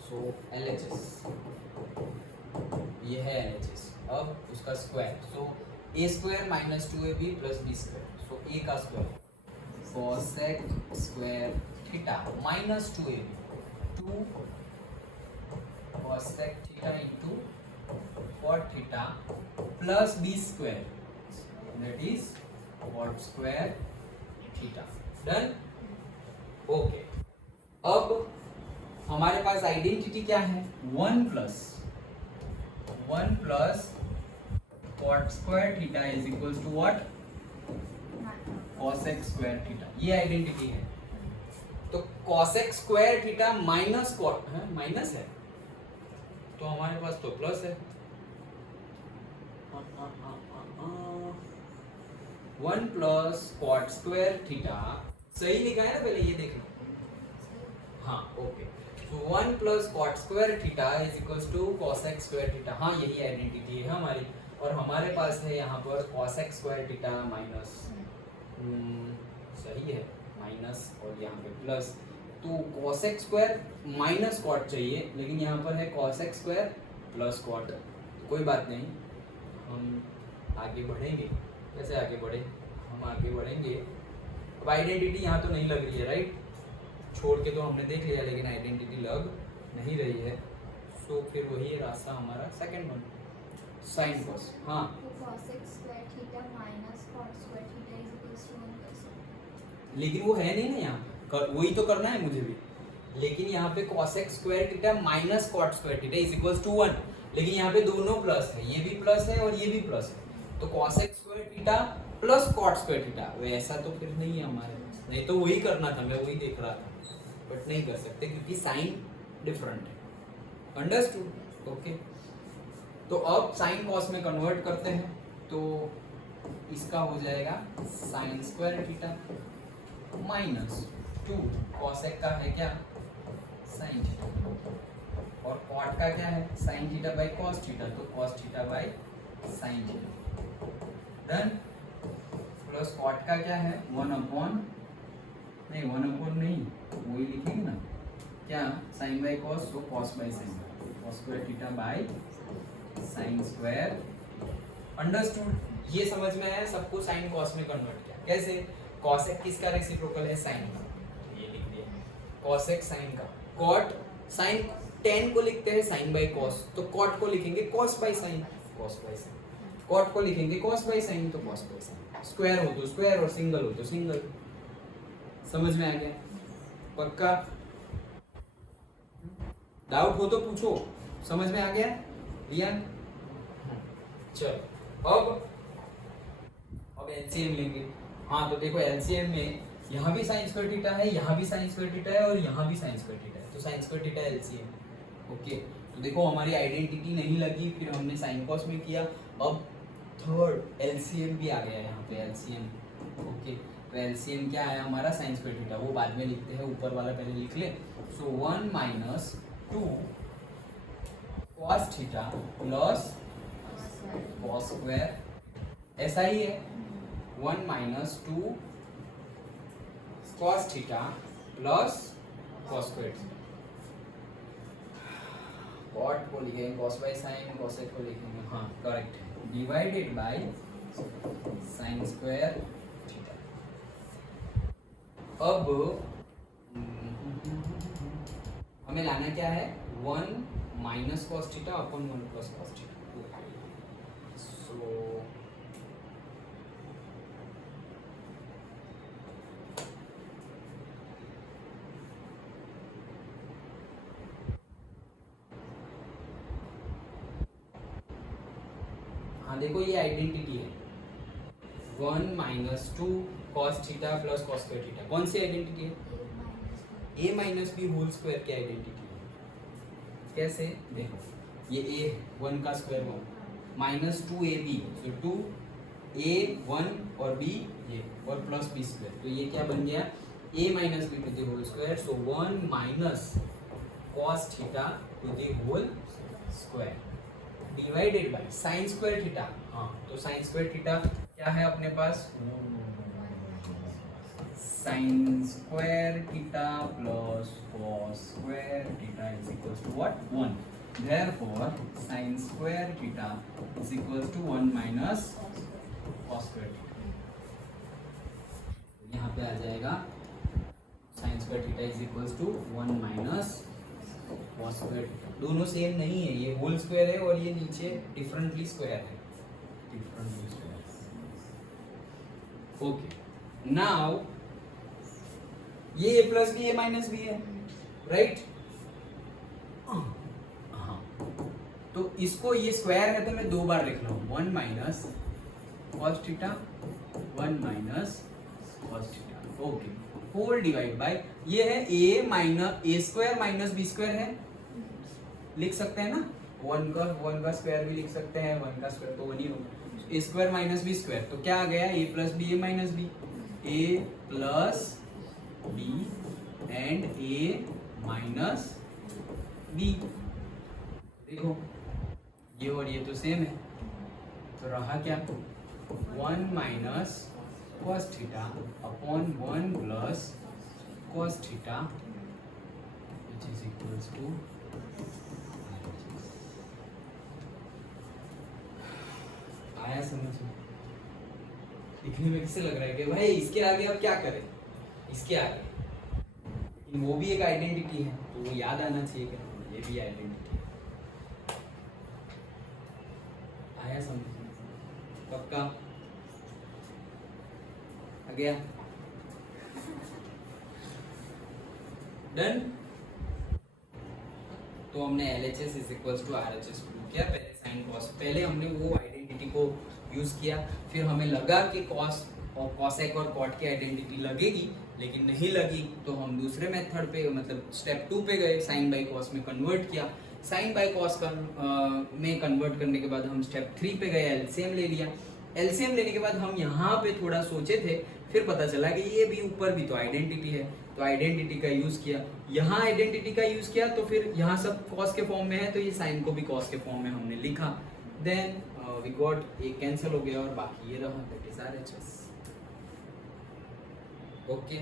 सो LHS, ये है LHS। अब उसका square, so a² minus 2ab plus b², so a का square cosec² theta minus 2ab 2 cosec theta into cot theta plus b² that is cot² theta. Done? Okay, अब हमारे पास आइडेंटिटी क्या है? 1 plus cot² theta is equals to what? cosec² theta. ये identity है। तो cosec² theta minus cot है, minus है, तो हमारे पास तो प्लस है। 1 प्लस cot² थीटा, सही लिखा है ना? पहले ये देख लो। हाँ, ओके, तो 1 plus cot² theta is equals to cosec² theta. हाँ, यही आइडेंटिटी है हमारी। और हमारे पास है यहाँ पर cosec² थीटा माइनस, सही है, माइनस और यहाँ पे प्लस। तो cosec² माइनस cot चाहिए, लेकिन यहाँ पर है cosec² प्लस cot। कोई बात नहीं, हम आगे बढ़ेंगे। कैसे आगे बढ़े? हम आगे बढ़ेंगे। अब आइडेंटिटी यहाँ तो नहीं लग रही है, राइट? छोड़ के तो हमने देख लिया, लेकिन आइडेंटिटी लग नहीं रही है। सो फिर वही रास्ता हमारा सेकंड वन, साइन कॉस। हाँ, cosec² theta minus cot² theta is equals to 1 plus. लेकिन वो है नहीं ना यहाँ पे, वही तो करना है मुझे भी। लेकिन यहाँ पे cosec² theta minus cot² theta is equals to 1, लेकिन यहाँ पे दोनों प्लस है, ये भी प्लस है और ये भी प्लस है। तो cosec square theta plus cot square theta, वैसा तो फिर नहीं है हमारे पास, नहीं तो वही करना था, मैं वही देख रहा था, बट नहीं कर सकते क्योंकि साइन डिफरेंट है। अंडरस्टूड? ओके, तो अब साइन कॉस में कन्वर्ट करते हैं, तो इसका हो जाएगा sine square theta minus 2 cosec का है क्या, साइन थीटा, और कॉट का क्या है, sign theta by cos theta, तो cos theta by sine theta, done. Plus cot का क्या है, 1 अपॉन नहीं, वही लिखेंगे ना क्या, साइन बाई कॉस, तो cos by sine, cos square theta by sine square. Understood? ये समझ में आया सबको, साइन कॉस में कन्वर्ट किया कैसे, कॉसेक किसका रेसिप्रोकल है, साइन का, ये लिख दिया कॉसेक साइन का, कॉट साइन tan को लिखते हैं साइन बाई कॉस, तो कॉट को लिखेंगे cos by sine, cos by sine, cot को लिखेंगे कॉस बाई साइन, तो कॉस बाई साइन, स्क्वायर हो तो स्क्वायर और सिंगल हो तो सिंगल। समझ में आ गया? पक्का? डाउट हो तो पूछो। समझ में आ गया रियान? चलो अब एलसीएम लेंगे। हाँ तो देखो एलसीएम में यहाँ भी साइन स्क्वायर थीटा है, यहाँ भी साइन स्क्वायर थीटा है और यहाँ भी साइन स्क्वायर थीटा है, तो sine square theta LCM. Okay, तो देखो हमारी आइडेंटिटी नहीं लगी, फिर हमने साइन कॉस में किया, अब थर्ड एलसीएम भी आ गया यहाँ पे, एलसीएम। ओके, तो एलसीएम क्या है हमारा, साइन स्क्वायर थीटा, वो बाद में लिखते हैं, ऊपर वाला पहले लिख ले। So 1 minus 2 cos theta plus cos square, ऐसा ही है, 1 minus 2 cos theta plus cos square, cot को लिखेंगे कॉस बाई साइन, कॉसेक को लिखेंगे, हाँ करेक्ट है, divided by sine square theta. अब हमें लाना क्या है, 1 minus cos theta upon 1 plus cos theta. So हाँ देखो ये आइडेंटिटी है, 1 minus 2 cos theta plus cos square theta, कौन सी आइडेंटिटी है, a minus B whole square की आइडेंटिटी है। कैसे देखो, ये a है 1 का स्क्वायर 1 माइनस 2ab, सो 2a 1 और b ये और प्लस b स्क्वायर, तो ये क्या बन गया, a minus b to the whole square, so 1 minus cos theta to the whole square divided by sine square theta. हाँ तो साइन स्क्वायर थीटा क्या है अपने पास, sine square theta plus cos square theta is equals to what, 1। Therefore sine square theta is equals to 1 minus cos square theta. यहाँ पे आ जाएगा sine square theta is equals to 1 minus cos square theta. दोनों same नहीं है, ये whole square है और ये नीचे डिफरेंटली स्क्वायर है, डिफरेंटली स्क्वायर। ओके, नाउ ये a plus b a minus b है, राइट? हाँ, तो इसको ये स्क्वायर है तो मैं 2 बार लिख रहा हूँ, 1 minus cos theta 1 minus cos theta. Okay, whole divide by ये है a minus a square minus b square है, लिख सकते हैं ना, 1 का स्क्वायर भी लिख सकते हैं, 1 का स्क्वायर तो 1 ही होगा, a square minus b square, तो क्या आ गया, a plus b a minus b, a plus b and a minus b। देखो ये और ये तो सेम है, तो रहा क्या, 1 minus cos theta upon 1 plus cos theta which is equals to, आया समझ में? लिखने में किसे लग रहा है कि भाई इसके आगे अब क्या करें, इसके आगे, लेकिन वो भी एक आइडेंटिटी है तो वो याद आना चाहिए कि ये भी आइडेंटिटी है। आया समझ में? पक्का आ गया? डन? तो हमने LHS is equals to RHS prove किया, पहले साइन कॉस, पहले हमने वो आइडेंटिटी को यूज किया, फिर हमें लगा कि कॉस और कॉसेक और कॉट की आइडेंटिटी लगेगी, लेकिन नहीं लगी, तो हम दूसरे मेथड पे मतलब स्टेप 2 पे गए, साइन बाय कॉस में कन्वर्ट किया। साइन बाय कॉस में कन्वर्ट करने के बाद हम स्टेप 3 पे गए, एलसीएम ले लिया। एलसीएम लेने के बाद हम यहाँ पे थोड़ा सोचे थे, फिर पता चला कि ये भी ऊपर भी तो आइडेंटिटी है, तो आइडेंटिटी का यूज किया, यहाँ आइडेंटिटी का यूज किया, तो फिर यहाँ सब कॉस के फॉर्म में है, तो ये साइन को भी कॉस के फॉर्म में हमने लिखा। देन वी गॉट, एक कैंसिल हो गया और बाकी ये रहा, दैट इज आरएचएस। ओके,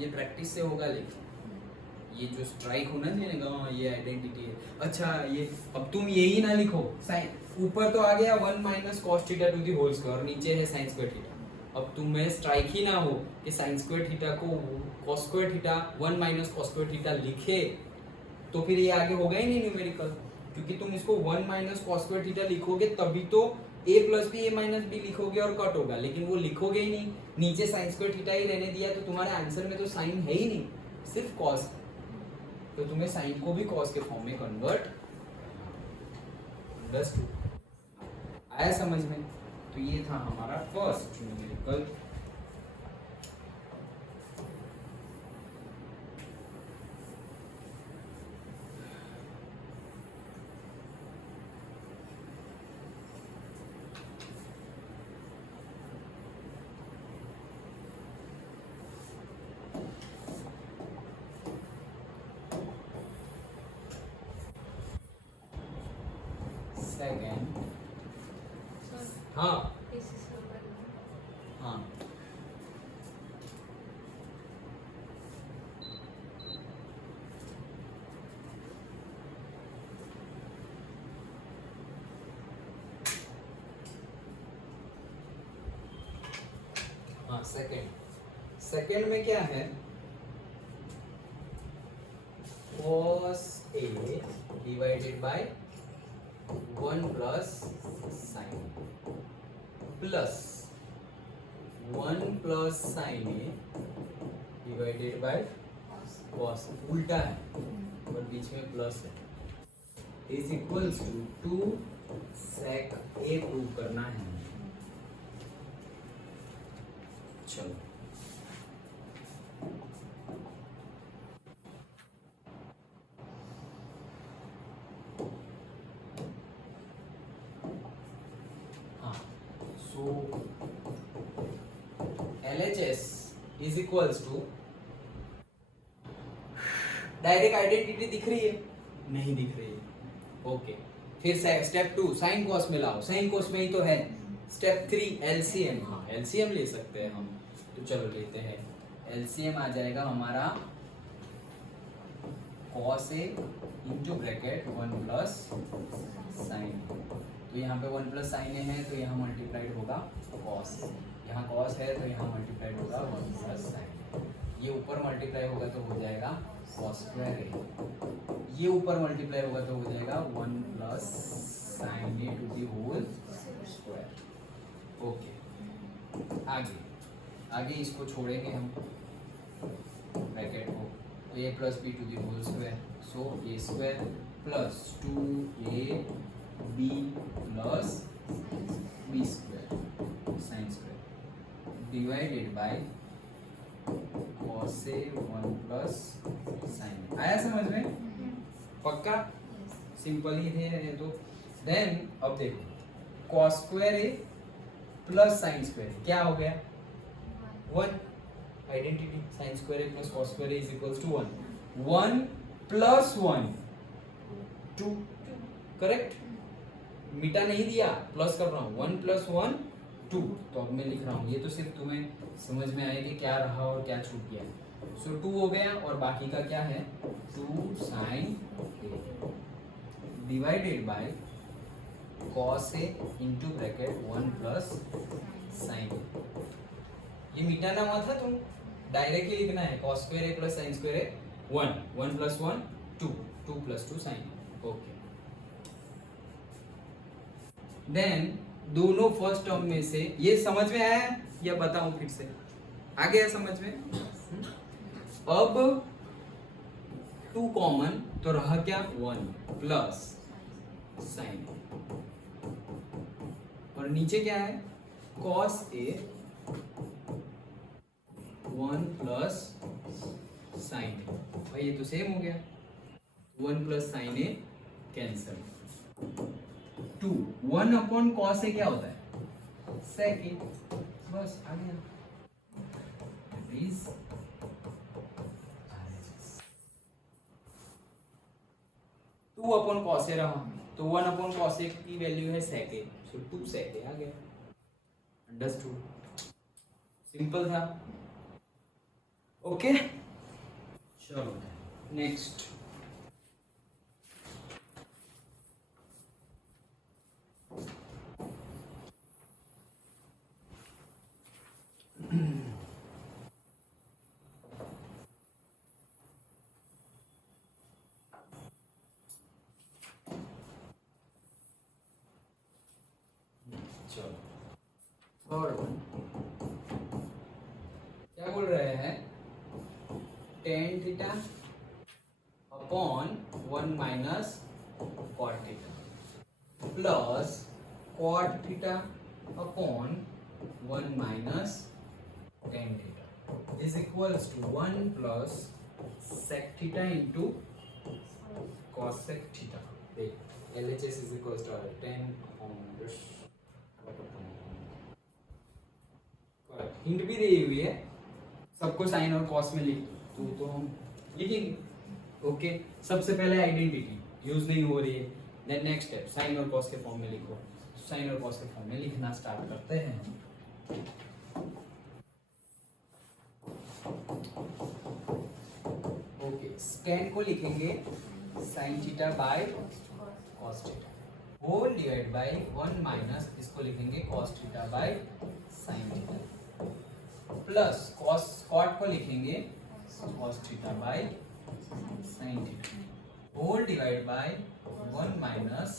ये प्रैक्टिस से होगा, लेकिन ये जो स्ट्राइक होना चाहिए ना, हाँ ये आइडेंटिटी है। अच्छा, ये अब तुम यही ना लिखो, साइन ऊपर तो आ गया 1 minus cos theta to the whole square, नीचे है साइन स्क्वायर थीटा। अब तुम्हें स्ट्राइक ही ना हो कि साइन स्क्वायर थीटा को cos square theta 1 minus cos square theta लिखे, तो फिर ये आगे होगा ही नहीं न्यूमेरिकल, क्योंकि तुम इसको 1 माइनस कॉस स्क्वायर थीटा लिखोगे तभी तो a plus b a minus b लिखोगे और कट होगा, लेकिन वो लिखोगे ही नहीं, नीचे साइन स्क्वायर थीटा ही रहने दिया, तो तुम्हारे आंसर में तो साइन है ही नहीं, सिर्फ कॉस, तो तुम्हें साइन को भी कॉस के फॉर्म में कन्वर्ट। आया समझ में? तो ये था हमारा फर्स्ट न्यूमेरिकल। सेकेंड, हाँ हाँ हाँ सेकेंड में क्या है, cos A divided by 1 plus sine plus 1 plus sine A divided by cos, उल्टा है और बीच में प्लस है, is equals to 2 sec A prove करना है। चलो हाँ, so LHS is equals to, direct identity दिख रही है? नहीं दिख रही है। ओके, फिर स्टेप 2 साइन कॉस में लाओ, साइन कॉस में ही तो है। स्टेप 3 एलसीएम, हाँ एलसीएम ले सकते हैं हम, तो चलो लेते हैं। एलसीएम आ जाएगा हमारा cos A into bracket 1 plus sign, तो यहाँ पे 1 प्लस साइन है, तो यहाँ मल्टीप्लाइड होगा cos, यहाँ cos है तो यहाँ मल्टीप्लाइड होगा 1 प्लस साइन, ये ऊपर मल्टीप्लाई होगा तो हो जाएगा cos स्क्वायर A, ये ऊपर मल्टीप्लाई होगा तो हो जाएगा 1 plus sine A to the whole square. Okay, आगे इसको छोड़ेंगे हम ब्रैकेट को, तो a plus b to the whole square, so a square plus 2ab plus b square sine square divided by cos A 1 plus sine. आया समझ में? पक्का? सिंपल ही थे ये तो। देन अब देखो cos square A plus sine square क्या हो गया? 1, identity sine square A plus cos square A is equals to 1, 1 plus 1 2, correct? मिटा नहीं दिया, प्लस कर रहा हूँ, 1 प्लस 1 2, तो अब मैं लिख रहा हूँ, ये तो सिर्फ तुम्हें समझ में आए कि क्या रहा और क्या छूट गया। सो 2 हो गया और बाकी का क्या है, 2 sine divided by cos A into bracket 1 plus sine. ये मिटाना मत है, तुम डायरेक्टली लिखना है cos square A plus sine square A 1, 1 plus 1 2, 2 plus 2 sine. Okay, then दोनों फर्स्ट टर्म में से ये समझ में आया या बताऊं फिर से? आ गया समझ में? अब 2 कॉमन तो रहा क्या, 1 प्लस साइन, और नीचे क्या है, cos A 1 प्लस साइन ए, भाई ये तो सेम हो गया, 1 plus sine A cancel, 2 1 upon cos A क्या होता है, सेक ए, बस आ गया। प्लीज 2 अपॉन कॉस ए रहा, तो 1 अपॉन कॉस ए की वैल्यू है सेक ए, सो 2 सेक ए आ गया। अंडरस्टूड, सिंपल था। ओके चलो नेक्स्ट। चलो थर्ड वन क्या बोल रहे हैं, tan theta upon 1 minus cot theta plus cot theta upon 1 minus tan theta is equals to 1 plus sec theta into cos sec theta. देख LHS is equals to 10 upon hint भी दी हुई है, सबको साइन और कॉस में लिख दो तो हम लिखेंगे। ओके सबसे पहले आइडेंटिटी यूज नहीं हो रही है, देन नेक्स्ट स्टेप साइन और कॉस के फॉर्म में लिखो, साइन और कॉस के फॉर्म में लिखना स्टार्ट करते हैं। ओके स्टैन को लिखेंगे sine theta by cos theta whole divide by 1 minus इसको लिखेंगे cos theta by sine theta plus cos cot को लिखेंगे cos theta by sine theta whole divide by 1 minus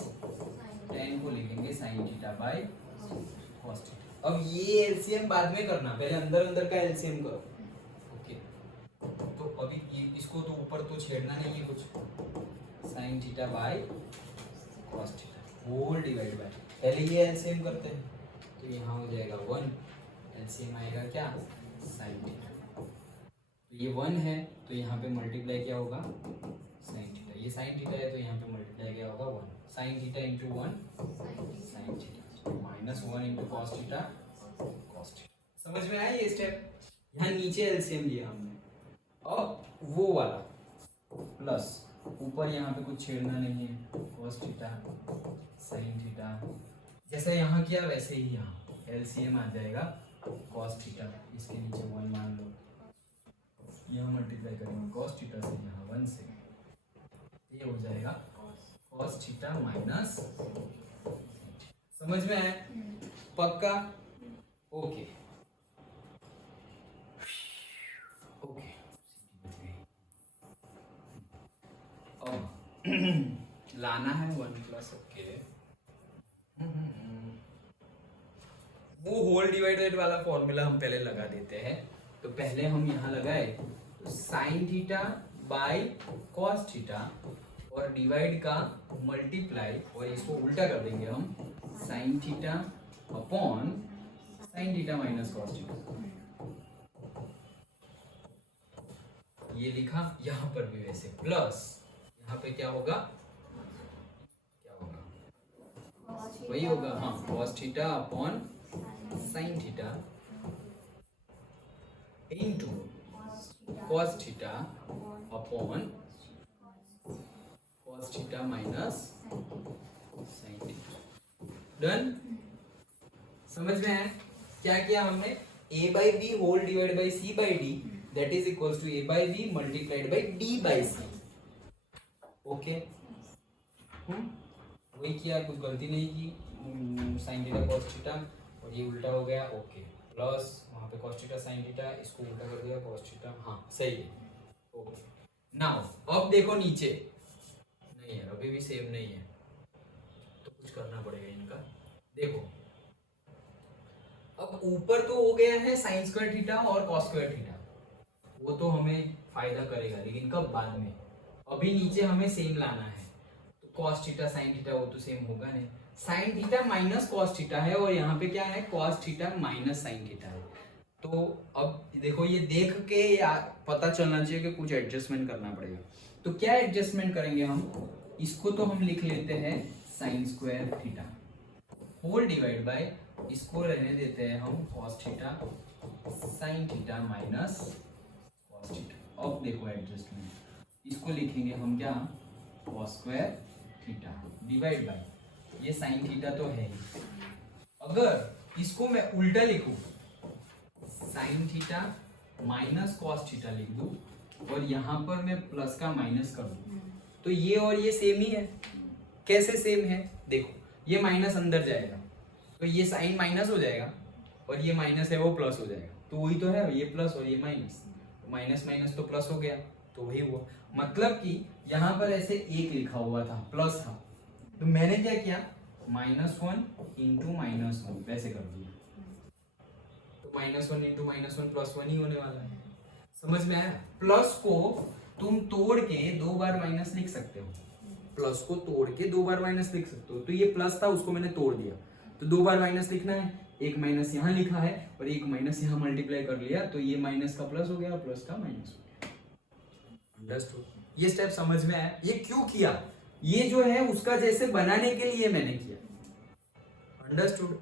tan को लिखेंगे sine theta by cos theta. अब ये LCM बाद में करना, पहले अंदर अंदर का एलसीएम करो। ओके तो अभी ये इसको तो ऊपर तो छेड़ना नहीं है कुछ, sine theta by cos theta whole divide by, पहले ये एलसीएम करते हैं तो यहाँ हो जाएगा 1, एलसीएम आएगा क्या साइन थीटा, तो ये 1 है तो यहाँ पे मल्टीप्लाई क्या होगा साइन थीटा, ये साइन थीटा है तो यहाँ पे मल्टीप्लाई क्या होगा 1, sign theta into 1 sign theta minus 1 into cos theta cos theta. समझ में आया ये स्टेप, यहाँ नीचे एलसीएम लिया हमने, और वो वाला प्लस ऊपर यहाँ पे कुछ छेड़ना नहीं है, कॉस थीटा साइन थीटा, जैसे यहाँ किया वैसे ही यहाँ एलसीएम आ जाएगा कॉस थीटा, इसके नीचे 1 मान लो, यहाँ मल्टीप्लाई करेंगे कॉस थीटा से यहाँ 1 से, ये हो जाएगा कॉस थीटा माइनस, समझ में आया पक्का? ओके ओके लाना है 1 प्लस, ओके वो होल डिवाइडेड वाला फॉर्मूला हम पहले लगा देते हैं, तो पहले हम यहाँ लगाए तो sine theta by cos theta और डिवाइड का मल्टीप्लाई, और इसको उल्टा कर देंगे हम sine theta upon sine theta minus cos theta, ये लिखा, यहाँ पर भी वैसे प्लस यहाँ पे क्या होगा, क्या होगा वही होगा, हाँ cos theta upon sine theta into cos theta upon cos theta minus sine theta. Done? समझ में आया क्या किया हमने, a by b whole divide by c by d that is equals to a by b multiplied by d by c. Okay वही किया, कुछ गलती नहीं की, साइन थीटा कॉस थीटा और ये उल्टा हो गया, ओके प्लस वहाँ पे कॉस थीटा साइन थीटा, इसको उल्टा कर दिया कॉस थीटा, हाँ सही है। ओके नाउ अब देखो नीचे नहीं है, अभी भी सेम नहीं है तो कुछ करना पड़ेगा इनका। देखो अब ऊपर तो हो गया है साइन स्क्वायर थीटा और कॉस स्क्वायर थीटा, वो तो हमें फायदा करेगा, लेकिन कब, बाद में। अभी नीचे हमें सेम लाना है, तो कॉस थीटा साइन थीटा वो तो सेम होगा नहीं, sign theta minus cos theta है और यहाँ पे क्या है कॉस थीटा माइनस साइन थीटा है। तो अब देखो ये देख के पता चलना चाहिए कि कुछ एडजस्टमेंट करना पड़ेगा। तो क्या एडजस्टमेंट करेंगे हम, इसको तो हम लिख लेते हैं sine square theta whole divide by, इसको रहने देते हैं हम cos theta sine theta minus cos theta. अब देखो एडजस्टमेंट, इसको लिखेंगे हम क्या cos square theta divide by, ये साइन थीटा तो है ही, अगर इसको मैं उल्टा लिखूं sine theta minus cos theta लिख दूं और यहाँ पर मैं प्लस का माइनस कर दूं, तो ये और ये सेम ही है। कैसे सेम है, देखो ये माइनस अंदर जाएगा तो ये साइन माइनस हो जाएगा और ये माइनस है वो प्लस हो जाएगा, तो वही तो है, ये प्लस और ये माइनस, माइनस माइनस तो प्लस हो गया, तो वही हुआ। मतलब कि यहाँ पर ऐसे एक लिखा हुआ था प्लस था, तो मैंने क्या किया -1 इंटू -1 वैसे कर दिया, तो -1 इंटू -1 +1 ही होने वाला है। समझ में आया? प्लस को तुम तोड़ के 2 बार माइनस लिख सकते हो, प्लस को तोड़ के 2 बार माइनस लिख सकते हो, तो ये प्लस था उसको मैंने तोड़ दिया, तो 2 बार माइनस लिखना है, एक माइनस यहाँ लिखा है और एक माइनस यहाँ मल्टीप्लाई कर लिया, तो ये माइनस का प्लस हो गया, प्लस का माइनस हो गया। अंडरस्टूड? ये स्टेप समझ में आया? ये क्यों किया, ये जो है उसका जैसे बनाने के लिए मैंने किया। अंडरस्टूड?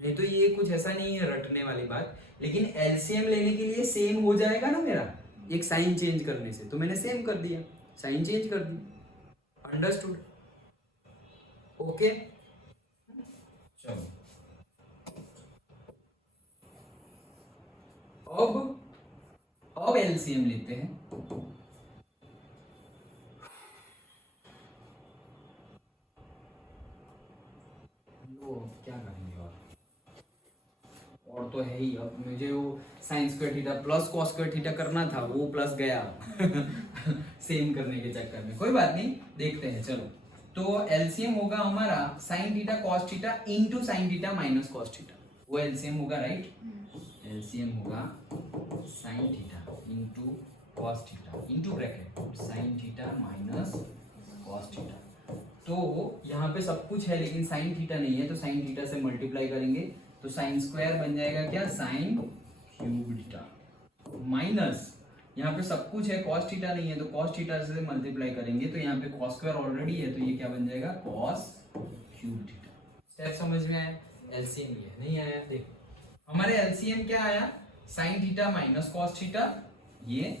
नहीं तो ये कुछ ऐसा नहीं है रटने वाली बात, लेकिन एलसीएम लेने के लिए सेम हो जाएगा ना मेरा, एक साइन चेंज करने से, तो मैंने सेम कर दिया, साइन चेंज कर दी। अंडरस्टूड? ओके चलो अब एलसीएम लेते हैं। क्या करेंगे और तो है ही, अब मुझे वो sign square theta plus cos square theta करना था, वो प्लस गया सेम करने के चक्कर में, कोई बात नहीं, देखते हैं चलो। तो एलसीएम होगा हमारा sign theta cos theta into sine theta minus cos theta, वो एलसीएम होगा, राइट? एलसीएम होगा sign theta into cos theta into bracket sign theta minus cos theta. तो यहाँ पे सब कुछ है लेकिन साइन थीटा नहीं है, तो साइन थीटा से मल्टीप्लाई करेंगे तो साइन स्क्वायर बन जाएगा क्या साइन क्यूब थीटा माइनस, यहाँ पे सब कुछ है कॉस थीटा नहीं है तो कॉस थीटा से मल्टीप्लाई करेंगे, तो यहाँ पे कॉस स्क्वायर ऑलरेडी है तो ये क्या बन जाएगा कॉस क्यूब थीटा। स्टेप समझ में आया? एलसीएम ये नहीं आया, देखो हमारे एलसीएम क्या आया sine theta minus cos theta, ये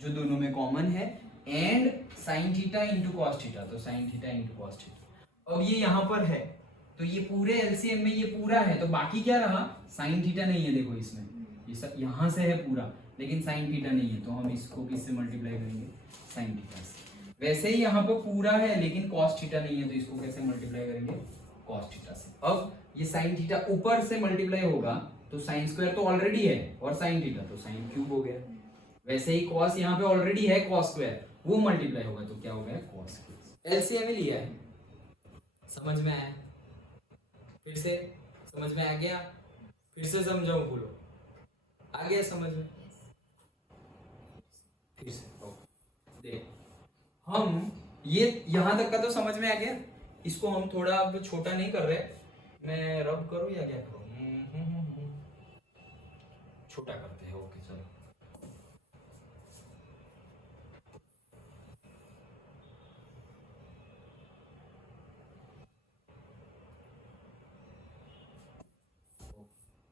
जो दोनों में कॉमन है, and sine theta into cos theta, तो sine theta into cos theta. अब ये यहाँ पर है तो ये पूरे एलसीएम में ये पूरा है, तो बाकी क्या रहा साइन थीटा नहीं है, देखो इसमें ये सब यहाँ से है पूरा लेकिन साइन थीटा नहीं है, तो हम इसको किससे मल्टीप्लाई करेंगे साइन थीटा से। वैसे ही यहाँ पर पूरा है लेकिन कॉस थीटा नहीं है, तो इसको कैसे मल्टीप्लाई करेंगे कॉस थीटा से। अब ये साइन थीटा ऊपर से मल्टीप्लाई होगा तो साइन स्क्वायर तो ऑलरेडी है और साइन थीटा तो साइन क्यूब हो गया, वैसे ही कॉस यहाँ पे ऑलरेडी है कॉस स्क्वायर, वो मल्टीप्लाई होगा तो क्या हो गया कॉस स्क्वायर। एलसीएम ही लिया है, समझ में आया? फिर से समझ में आ गया? फिर से समझाऊं, बोलो आ गया समझ में? फिर से देख, हम ये यहां तक का तो समझ में आ गया, इसको हम थोड़ा अब छोटा नहीं कर रहे, मैं रब करूं या क्या करूं? छोटा करते हैं, ओके चलो।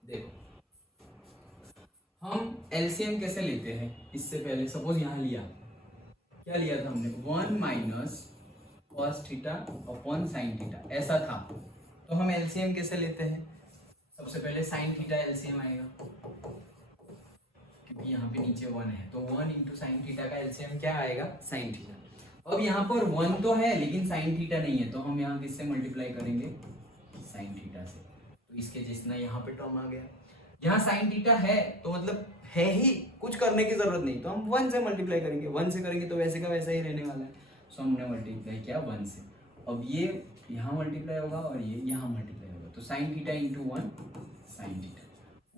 देखो हम एलसीएम कैसे लेते हैं, इससे पहले सपोज यहाँ लिया, क्या लिया था हमने 1 minus cos theta upon sine theta, ऐसा था। तो हम एलसीएम कैसे लेते हैं, सबसे पहले साइन थीटा एलसीएम आएगा क्योंकि यहाँ पे नीचे 1 है, तो 1 इंटू साइन थीटा का एलसीएम क्या आएगा साइन थीटा। अब यहाँ पर 1 तो है लेकिन साइन थीटा नहीं है, तो हम यहाँ किससे मल्टीप्लाई करेंगे साइन थीटा से, तो इसके जितना यहाँ पे टर्म आ गया। यहाँ साइन थीटा है तो मतलब है ही, कुछ करने की जरूरत नहीं, तो हम 1 से मल्टीप्लाई करेंगे, 1 से करेंगे तो वैसे का वैसा ही रहने वाला है, सो हमने मल्टीप्लाई किया 1 से। अब ये यहाँ मल्टीप्लाई होगा और ये यहाँ मल्टीप्लाई होगा, तो sine theta into 1 sign theta,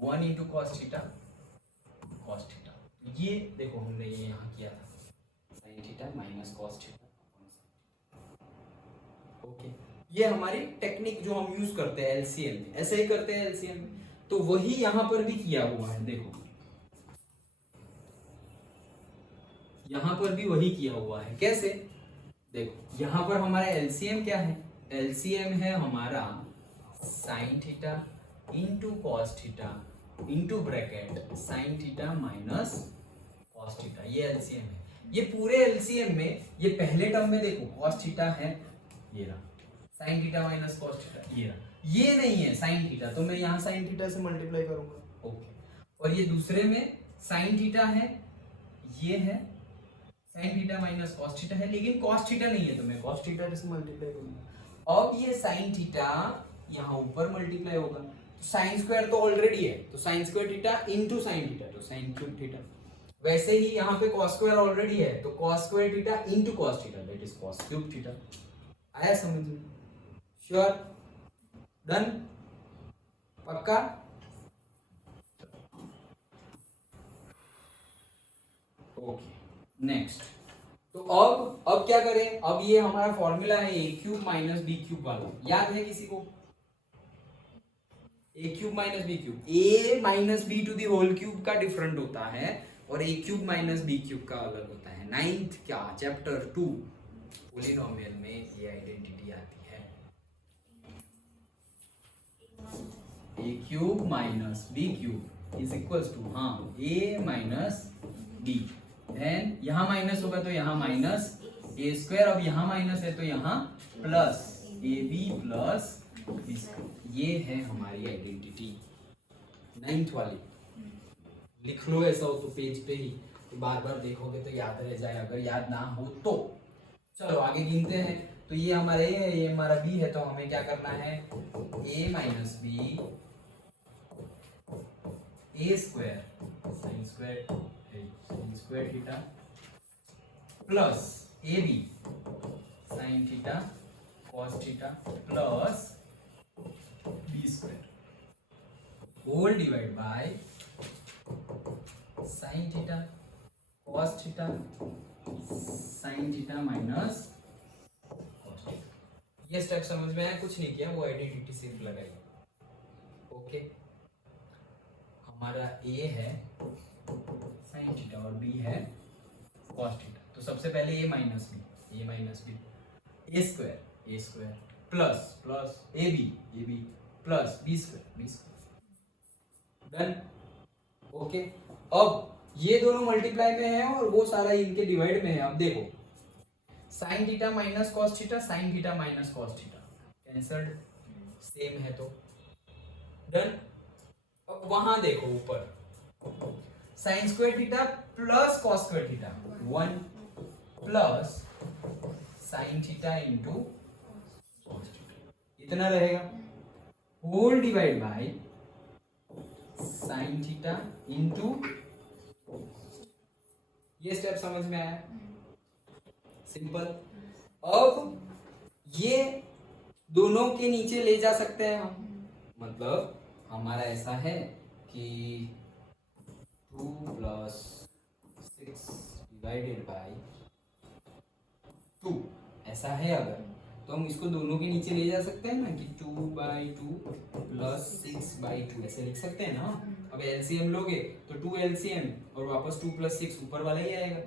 1 into cos theta cos theta. ये देखो हमने ये यहाँ किया था sign theta minus cos theta, okay. ये हमारी टेक्निक जो हम यूज करते हैं एलसीएम में, ऐसे ही करते हैं एलसीएम में। तो वही यहां पर भी किया हुआ है, देखो यहां पर भी वही किया हुआ है। कैसे? देखो यहां पर हमारा एलसीएम क्या है, एलसीएम है हमारा sign theta into cos theta into bracket sign theta minus cos theta, ये एलसीएम है। ये पूरे एलसीएम में ये पहले टर्म में देखो कॉस थीटा है, ये रहा, sign theta minus cos theta, ये रहा, ये नहीं है साइन थीटा, तो मैं यहाँ साइन थीटा से मल्टीप्लाई करूंगा, ओके। और ये दूसरे में साइन थीटा है, ये है sign theta minus cos theta है, लेकिन कॉस थीटा नहीं है तो मैं कॉस थीटा से मल्टीप्लाई करूंगा। अब ये साइन थीटा यहाँ ऊपर मल्टीप्लाई होगा, तो साइन स्क्वायर तो ऑलरेडी है, तो sine square theta into sine theta, तो साइन क्यूब थीटा। वैसे ही यहाँ पे cos स्क्वायर ऑलरेडी है, तो cos square theta into cos theta, that is cos cube theta. आया समझ में? श्योर? डन? पक्का? Okay, next. तो अब क्या करें? अब ये हमारा फॉर्मूला है a cube minus B cube वाला, याद है किसी को? a cube minus B cube, a minus b to the whole cube का डिफरेंट होता है और a cube minus B cube का अलग होता है। 9th क्या चैप्टर 2 पॉलिनोमियल में ये आइडेंटिटी आती है। a cube minus B cube is equals to, हाँ, a माइनस बी, देन यहाँ माइनस होगा तो यहाँ माइनस a स्क्वायर, अब यहाँ माइनस है तो यहाँ plus ab plus b square. ये है हमारी आइडेंटिटी 9th वाली। लिख लो ऐसा हो तो पेज पे ही, तो बार बार देखोगे तो याद रह जाए, अगर याद ना हो तो। चलो आगे गिनते हैं। तो ये हमारा ए है, ये हमारा बी है, तो हमें क्या करना है, a minus b a square sine square theta plus a b sine theta cos theta plus b square whole divide by sine theta cos theta sine theta minus cos theta. ये step समझ में आया? कुछ नहीं किया, वो identity सिर्फ लगाई, ओके। हमारा a है साइन थीटा और b है कॉस थीटा, तो सबसे पहले a minus b a square plus a b plus b square done, okay. अब ये दोनों मल्टीप्लाई में है और वो सारा इनके डिवाइड में है। अब देखो sine theta minus cos theta, sine theta minus cos theta cancelled, same है तो डन। अब वहां देखो ऊपर sine square theta plus cos square theta 1 plus sine theta into cos theta, इतना रहेगा, whole divide by sine theta into. ये step समझ में आया? सिंपल। अब ये दोनों के नीचे ले जा सकते हैं हम, मतलब हमारा ऐसा है कि 2 प्लस 6 डिवाइडेड बाय 2 ऐसा है अगर, तो हम इसको दोनों के नीचे ले जा सकते हैं ना कि 2/2 प्लस 6/2 ऐसे लिख सकते हैं ना। अब एलसीएम लोगे तो 2 एलसीएम और वापस 2 प्लस 6 ऊपर वाला ही आएगा।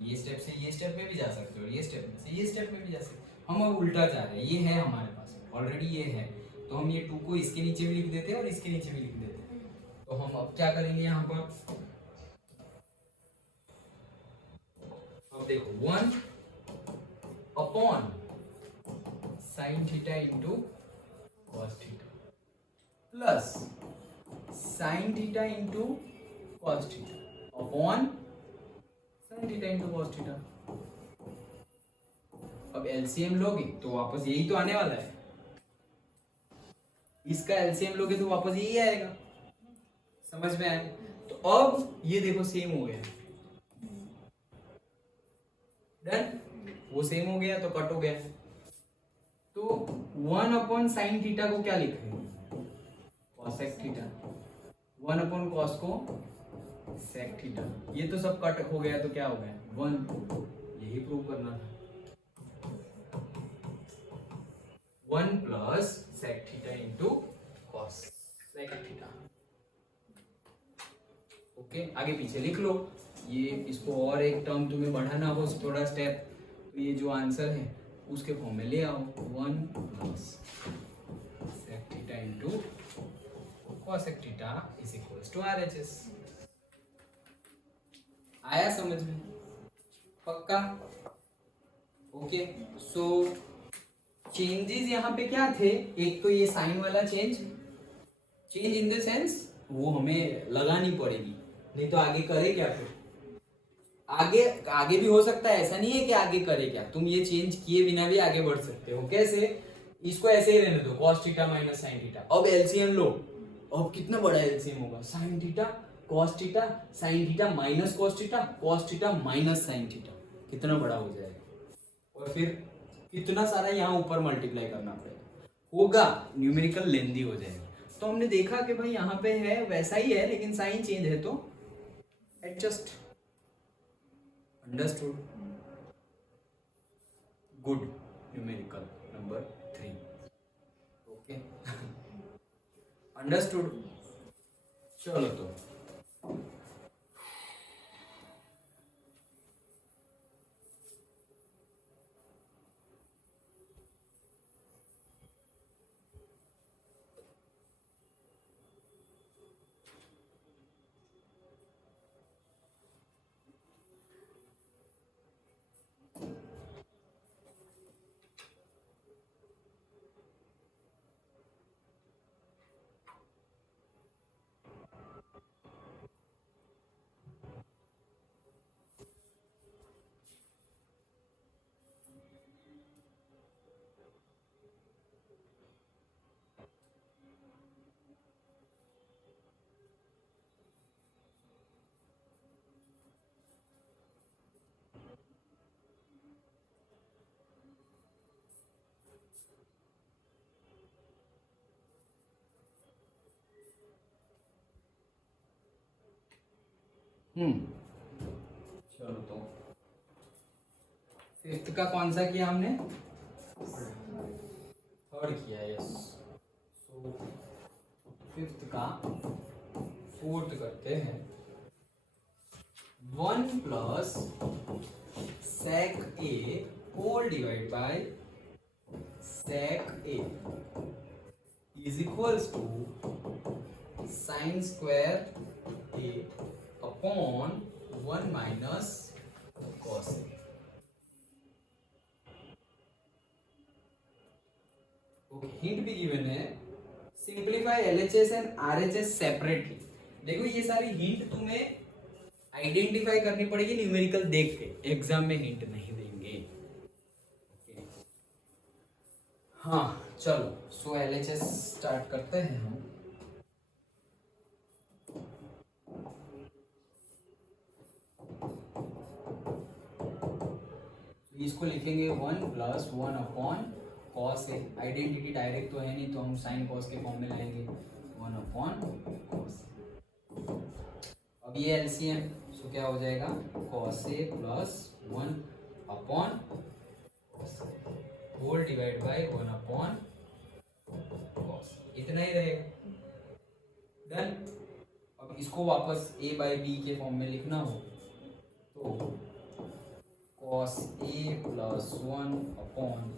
ये स्टेप से ये स्टेप में भी जा सकते हो, ये स्टेप में से ये स्टेप में भी जा सकते हो। हम अब उल्टा जा रहे हैं, ये है हमारे पास ऑलरेडी, ये है, तो हम ये 2 को इसके नीचे भी लिख देते हैं और इसके नीचे भी लिख देते हैं। तो हम अब क्या करेंगे यहाँ पर, अब देखो 1 upon sine theta into cos theta plus sine theta into cos theta upon sine theta into cos theta. अब एलसीएम लोगे तो वापस यही तो आने वाला है, इसका एलसीएम लोगे तो वापस यही आएगा, समझ में आया? तो अब ये देखो सेम हो गया, डन, वो सेम हो गया तो कट हो गया। तो 1 अपॉन साइन थीटा को क्या लिखेंगे, कॉसेक थीटा, 1 अपॉन कॉस को सेक थीटा, ये तो सब कट हो गया तो क्या हो गया 1, यही प्रूव करना था। 1 plus sec theta into cosec theta. Okay, आगे पीछे लिख लो। ये इसको और एक टर्म तुम्हें बढ़ाना हो थोड़ा स्टेप, तो ये जो आंसर है उसके फॉर्म में ले आओ। 1 plus sec theta into cosec theta is equals to RHS। आया समझ में? पक्का? ओके, सो चेंजेस यहाँ पे क्या थे? एक तो ये साइन वाला चेंज इन द सेंस वो हमें लगानी पड़ेगी, नहीं तो आगे करे क्या फिर? आगे भी हो सकता है, ऐसा नहीं है कि आगे करे क्या, तुम ये चेंज किए बिना भी आगे बढ़ सकते हो। कैसे? इसको ऐसे ही रहने दो, cos theta minus sine theta. अब एलसीएम लो, अब कितना बड़ा एलसीएम होगा? Sine theta cos theta sine theta minus cos theta cos theta minus sine theta, कितना बड़ा हो जाएगा? और फिर कितना सारा यहाँ ऊपर मल्टीप्लाई करना पड़ेगा, होगा न्यूमेरिकल लेंदी हो जाएगा। तो हमने देखा कि भाई यहाँ पे है वैसा ही है, लेकिन साइन चेंज है तो adjust. Understood? Good. Numerical number 3। Okay, understood? चलो तो चलो तो फिफ्थ का कौन सा किया हमने? थर्ड किया, यस। सो फिफ्थ का फोर्थ करते हैं। 1 plus sec a whole divide by sec a is equals to sine square a upon 1 minus cos a. Hint भी गिवन है, simplify LHS and RHS separately. देखो ये सारी हिंट तुम्हें आइडेंटिफाई करनी पड़ेगी न्यूमेरिकल देख के, एग्जाम में हिंट नहीं देंगे। हाँ चलो, सो LHS स्टार्ट करते हैं हम। इसको लिखेंगे 1 plus 1 upon cos A. Identity direct तो है नहीं, तो हम साइन कॉस के फॉर्म में लाएंगे 1 अपॉन कॉस। अब ये एलसीएम, सो क्या हो जाएगा? Cos A plus 1 upon cos whole divide by 1 upon cos, इतना ही रहेगा। देन अब इसको वापस a बाई बी के फॉर्म में लिखना हो तो cos a plus 1 upon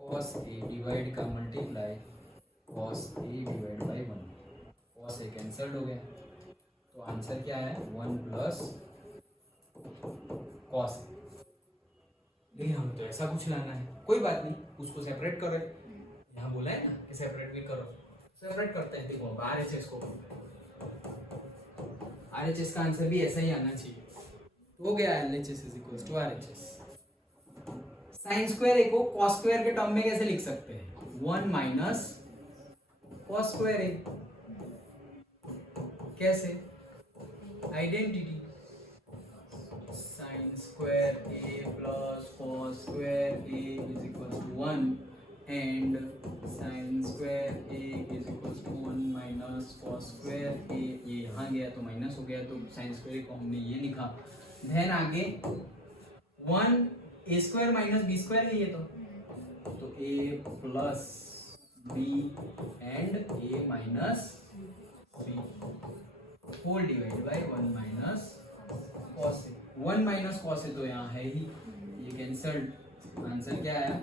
cos a divide का multiply cos a divide by 1, cos a cancelled हो गया, तो आंसर क्या है? 1 प्लस cos a। लेकिन हमें तो ऐसा कुछ लाना है, कोई बात नहीं, उसको सेपरेट करो। यहाँ बोला है ना कि सेपरेट भी करो, सेपरेट करते हैं। देखो RHS को, RHS का आंसर भी ऐसा ही आना चाहिए। हो गया LHS is equal to RHS। Sine square a को कॉस स्क्वायर के टर्म में कैसे लिख सकते हैं? 1 माइनस कॉस स्क्वायर ए। कैसे? Identity, sine square A plus cos square A is equal to 1 and sine square A is equal to 1 minus cos square a. ये यहाँ गया तो माइनस हो गया, तो साइन स्क्वायर को हमने ये लिखा। देन आगे 1 a square minus b square है ये तो a plus b and a minus B whole divide by 1 minus cos a. 1 minus cos a तो यहाँ है ही, ये कैंसल्ड। आंसर क्या आया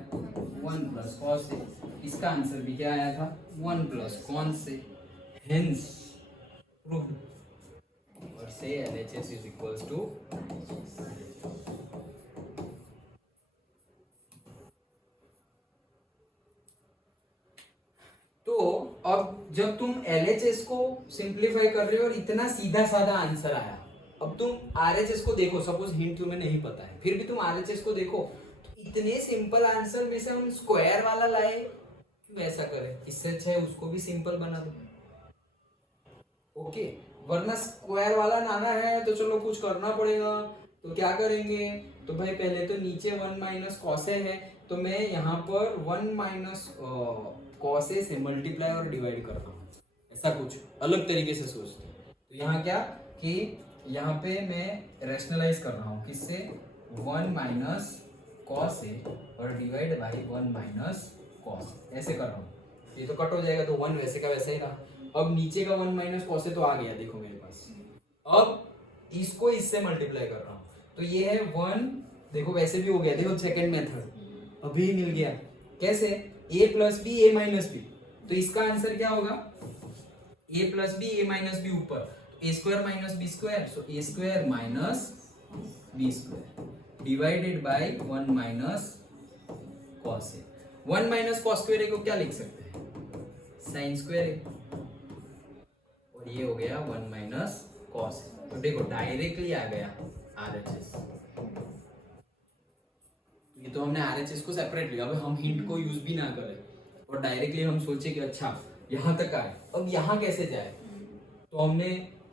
1 प्लस कॉस ए। इसका आंसर भी क्या आया था 1 प्लस कॉन से। Hence proved. और से LHS इज इक्वल्स टू तो अब जब तुम LHS को सिंप्लीफाई कर रहे हो और इतना सीधा साधा आंसर आया, अब तुम RHS को देखो। सपोज हिंट तुम्हें नहीं पता है, फिर भी तुम RHS को देखो तो इतने सिंपल आंसर में से हम स्क्वायर वाला लाए, क्यों ऐसा करें? इससे अच्छा है उसको भी सिंपल बना दो। ओके, वरना स्क्वायर वाला लाना है तो चलो कुछ करना पड़ेगा। तो क्या करेंगे? तो भाई पहले तो नीचे 1 माइनस कॉस ए है, तो मैं यहाँ पर 1 माइनस कॉस ए से मल्टीप्लाई और डिवाइड कर रहा हूँ। ऐसा कुछ अलग तरीके से सोचते हैं। तो यहाँ क्या कि यहाँ पे मैं रैशनलाइज कर रहा हूँ, किससे? 1 माइनस कॉस ए और डिवाइड बाई 1 माइनस कॉस, ऐसे कर रहा हूँ। ये तो कट हो जाएगा, तो 1 वैसे का वैसा ही रहा। अब नीचे का 1 माइनस कॉस ए तो आ गया, देखो मेरे पास। अब इसको इससे मल्टीप्लाई कर रहा हूँ, तो ये है 1, देखो वैसे भी हो गया। देखो सेकंड मेथड अभी मिल गया। कैसे? a plus b a minus b. तो इसका आंसर क्या होगा? a plus b a minus b ऊपर, a square minus b square, so a square minus b square divided by 1 minus cos a. 1 minus cos square a को क्या लिख सकते हैं? Sine square a. और ये हो गया 1 माइनस कॉस ए। तो देखो डायरेक्टली आ गया RHS। ये तो हमने RHS को सेपरेट लिया। अब हम हिंट को यूज भी ना करें और डायरेक्टली हम सोचे कि अच्छा यहाँ तक आए, अब यहाँ कैसे जाए? तो हमने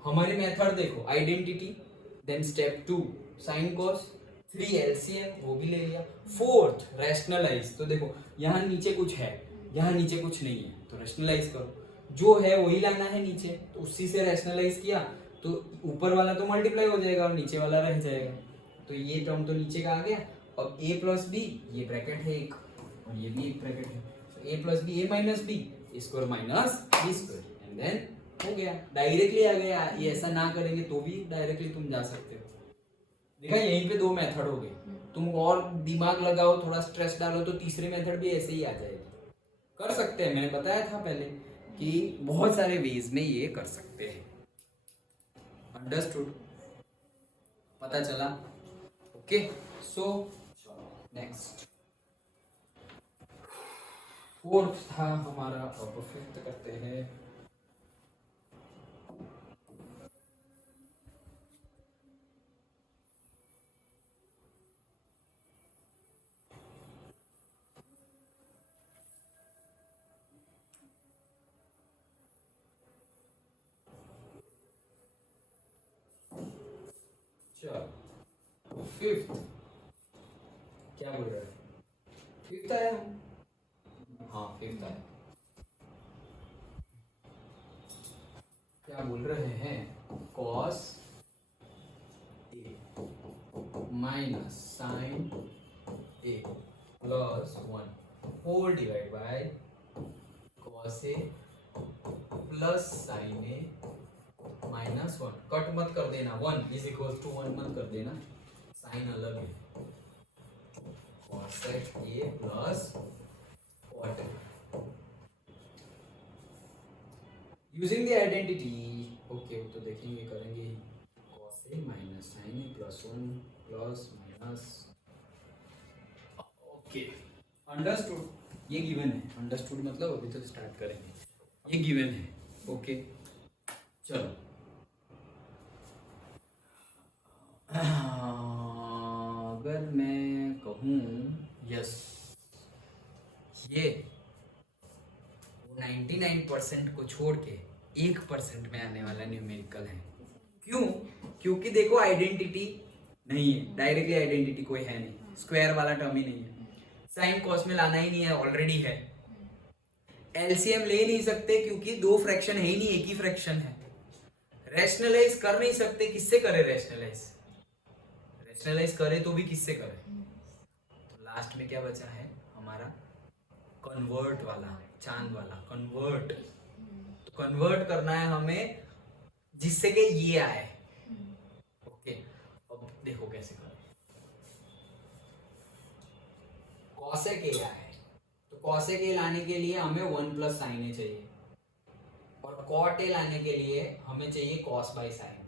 हमारे मेथड देखो, identity, then step 2 sine cos, 3 LCM वो भी ले लिया, 4th रैशनलाइज। तो देखो यहाँ नीचे कुछ है, यहाँ नीचे कुछ नहीं है, तो रैशनलाइज करो। जो है वही लाना है नीचे, तो उसी से रैशनलाइज किया तो ऊपर वाला तो मल्टीप्लाई हो जाएगा और नीचे वाला रह जाएगा। तो ये टर्म तो नीचे का आ गया। अब a प्लस बी, ये ब्रैकेट है एक, और ये भी एक ब्रैकेट है, तो a plus b a minus b square minus b square, and then हो गया, डायरेक्टली आ गया। ये ऐसा ना करेंगे तो भी डायरेक्टली तुम जा सकते हो। देखा, यहीं पे 2 मेथड हो गए। तुम और दिमाग लगाओ, थोड़ा स्ट्रेस डालो तो तीसरी मेथड भी ऐसे ही आ जाएगी। कर सकते हैं, मैंने बताया था पहले कि बहुत सारे वेज में ये कर सकते हैं। अंडरस्टूड? पता चला? ओके, सो नेक्स्ट 4th था हमारा, अब 5th करते हैं। चलो 5th क्या बोल रहे हैं? 5th आया? हाँ 5th आया। क्या बोल रहे हैं? cos a minus sine a plus 1 whole divide by cos a plus sine a minus 1। Cut मत कर देना, 1 इज इक्वल टू 1 मत कर देना, साइन अलग है। cosec a plus cot a using the identity. Okay, तो देखेंगे, करेंगे cos a minus sine a plus 1 plus minus. Okay, understood? ये गिवन है। अंडरस्टूड मतलब अभी तो स्टार्ट करेंगे, ये गिवन है। ओके चलो, अगर मैं कहूँ यस, ये 99% को छोड़ के 1% में आने वाला न्यूमेरिकल है। क्यों? क्योंकि देखो आइडेंटिटी नहीं है, डायरेक्टली आइडेंटिटी कोई है नहीं, स्क्वायर वाला टर्म ही नहीं है, साइन कॉस में लाना ही नहीं है, ऑलरेडी है। एलसीएम ले नहीं सकते क्योंकि 2 फ्रैक्शन है ही नहीं, एक ही फ्रैक्शन है। रैशनलाइज कर नहीं सकते, किससे करे रैशनलाइज? रैशनलाइज करे तो भी किससे करे? तो लास्ट में क्या बचा है हमारा? कन्वर्ट वाला, चांद वाला कन्वर्ट। तो कन्वर्ट करना है हमें जिससे कि ये आए। ओके, अब देखो कैसे करें। कॉसेक ए आए तो कॉसेक ए लाने के लिए हमें 1 प्लस साइन ए चाहिए, और कॉट ए लाने के लिए हमें चाहिए कॉस बाई साइन।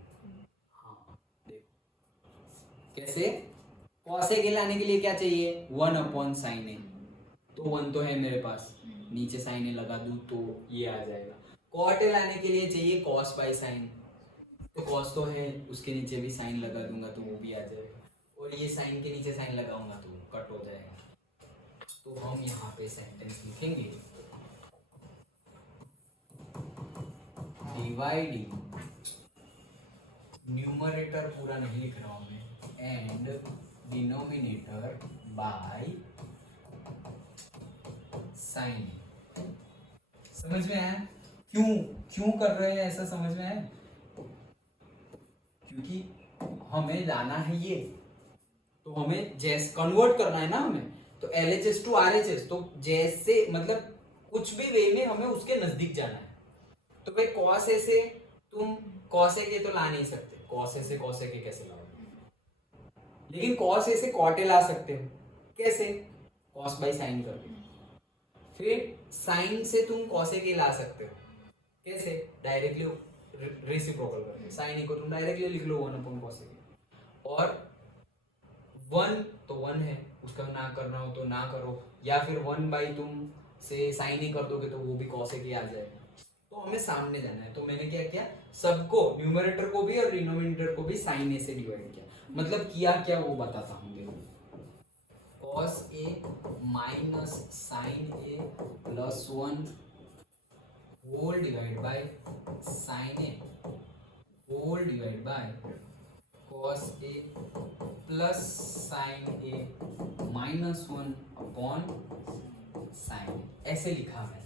हाँ देखो कैसे, कॉसेक ए लाने के लिए क्या चाहिए 1 अपॉन साइन ए, तो 1 तो है मेरे पास, नीचे साइन ए लगा दूं तो ये आ जाएगा। कॉट ए लाने के लिए चाहिए कॉस बाई साइन, तो कॉस तो है, उसके नीचे भी साइन लगा दूंगा तो वो भी आ जाएगा, और ये साइन के नीचे साइन लगाऊंगा तो कट हो जाएगा। तो हम यहाँ पे सेंटेंस लिखेंगे डिवाइडिंग, न्यूमरेटर पूरा नहीं लिख रहा हूं मैं, एंड डिनोमिनेटर बाय साइन। समझ में आया क्यों क्यों कर रहे हैं ऐसा, समझ में आया? क्योंकि हमें लाना है ये, तो हमें जैसे कन्वर्ट करना है ना हमें, तो LHS टू RHS, तो जैसे मतलब कुछ भी वे में हमें उसके नजदीक जाना है। तो भाई कॉस ए से तुम कॉस ए के तो ला नहीं सकते, कॉस ए से कॉस ए के कैसे लाओगे, लेकिन कॉस ए से कॉट ए ला सकते हो। कैसे? कॉस बाई साइन करके। फिर साइन से तुम कॉस ए के ला सकते हो, कैसे? डायरेक्टली रेसिप्रोकल करके। साइन ए को तुम डायरेक्टली लिख लो 1 अपॉन कॉस ए के, और 1 तो 1 है, उसका ना करना हो तो ना करो, या फिर 1 बाई तुम से साइन ही कर दोगे तो वो भी कॉस ए के आ जाएगा। तो हमें सामने जाना है, तो मैंने क्या किया, सबको न्यूमरेटर को भी और डिनोमिनेटर को भी साइन ए से डिवाइड किया। मतलब किया क्या वो बताता हूँ, देखो cos a minus sine A plus 1 whole divide by sine a whole divide by cos A plus sine a minus 1 upon sine a, ऐसे लिखा है।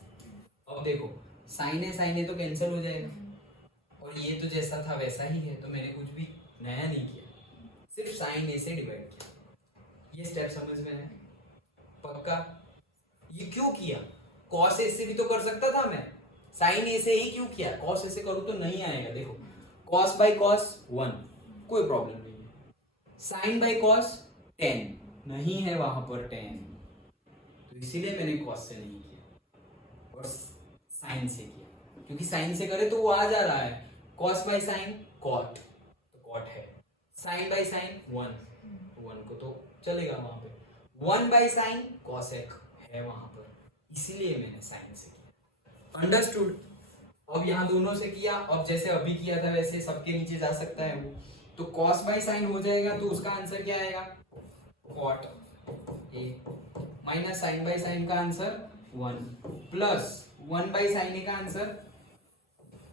अब देखो साइन ए तो कैंसिल हो जाएगा, और ये तो जैसा था वैसा ही है, तो मैंने कुछ भी नया नहीं किया, सिर्फ साइन ए से डिवाइड किया। ये स्टेप समझ में है? पक्का? ये क्यों किया? कॉस ए से भी तो कर सकता था मैं, साइन ए से ही क्यों किया? कॉस ए से करूँ तो नहीं आएगा। देखो कॉस बाई कॉस 1, कोई प्रॉब्लम नहीं है। साइन बाई कॉस 10, नहीं है वहां पर 10, तो इसीलिए मैंने कॉस से नहीं किया और साइन से किया, क्योंकि साइन से करे तो वो आ जा रहा है। कॉस बाई साइन कॉट, तो कॉट है। साइन बाई साइन 1 को तो चलेगा वहां पे। 1 बाई साइन कॉसेक है वहां पर, इसीलिए मैंने साइन से किया। अंडरस्टूड? अब यहाँ दोनों से किया, अब जैसे अभी किया था वैसे सबके नीचे जा सकता है वो, तो कॉस बाई साइन हो जाएगा, तो उसका आंसर क्या आएगा? Cot a minus sine by sine का answer 1 plus 1 by sine a का answer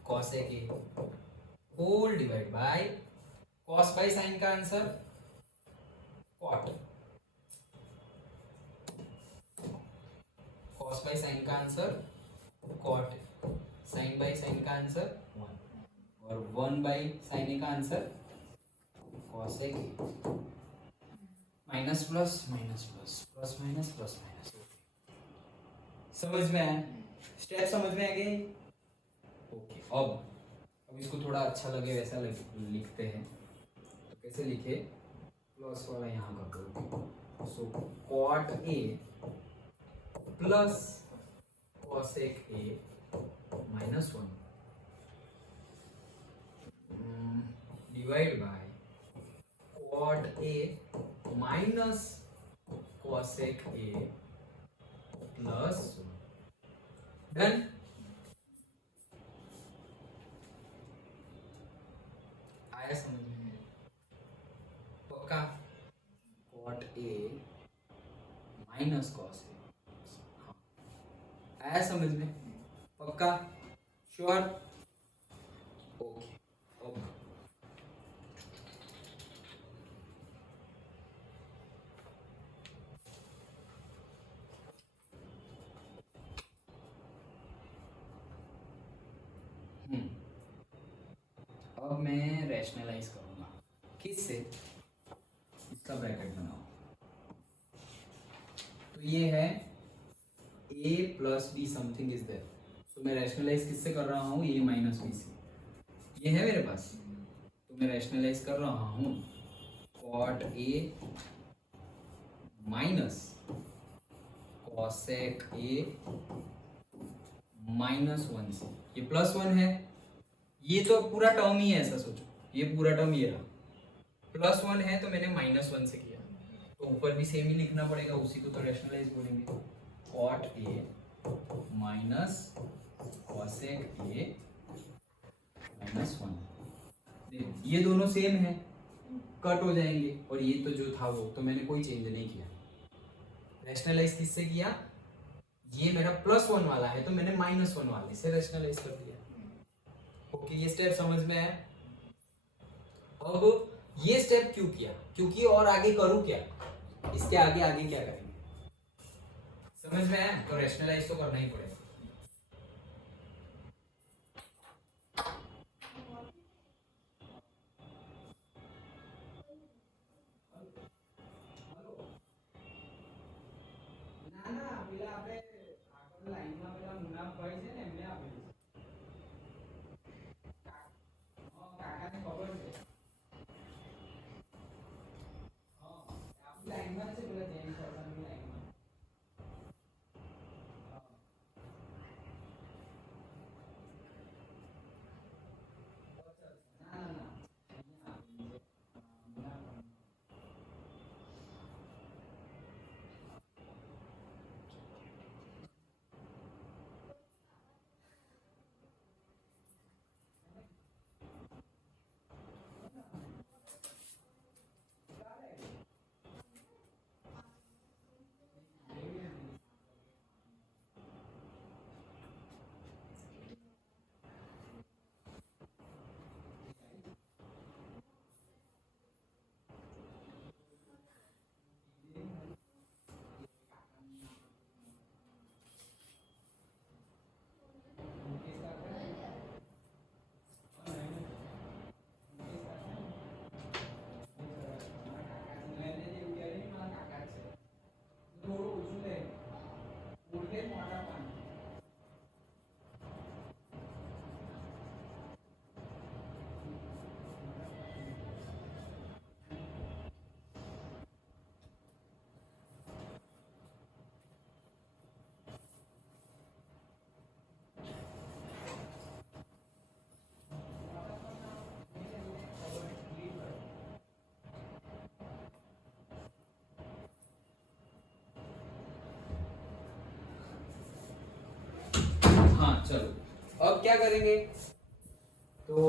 cosec a whole divide by cos by sine का answer cot, cos by sine का answer cot, sine by sine का answer 1, और 1 by sine a का answer cosec a. Minus plus minus plus plus minus plus minus. समझ में आया? Step समझ में आ गए? ओके, अब इसको थोड़ा अच्छा लगे वैसा लिखते हैं। तो कैसे लिखे? प्लस वाला यहाँ कर दो, so cot a plus cosec a minus 1 divide by cot a minus cosec a plus 1। Done? आया समझ में? पक्का? Cot a minus cos a, आया समझ में? पक्का? श्योर? ओके, अब अब मैं रैशनलाइज करूंगा। किससे? इसका ब्रैकेट बनाओ, तो ये है a plus b something is there, तो मैं रैशनलाइज किससे कर रहा हूँ, ए माइनस बी से, ये है मेरे पास, तो मैं रैशनलाइज कर रहा हूँ cot a minus cosec a -1 से, ये +1 है, ये तो पूरा टर्म ही है, ऐसा सोचो ये पूरा टर्म ये रहा, +1 है तो मैंने -1 से किया, तो ऊपर भी सेम ही लिखना पड़ेगा, उसी को तो रैशनलाइज बोलेंगे, cot a minus cosec a -1, ये दोनों सेम है, कट हो जाएंगे, और ये तो जो था वो तो मैंने कोई चेंज नहीं किया, रैशनलाइज किससे किया, ये मेरा +1 वाला है तो मैंने -1 वाले से रैशनलाइज कर दिया। ओके, ये स्टेप समझ में आया। अब ये स्टेप क्यों किया, क्योंकि और आगे करूं क्या, इसके आगे आगे क्या करेंगे, समझ में आया, तो रैशनलाइज तो करना ही पड़ेगा। हाँ चलो, अब क्या करेंगे, तो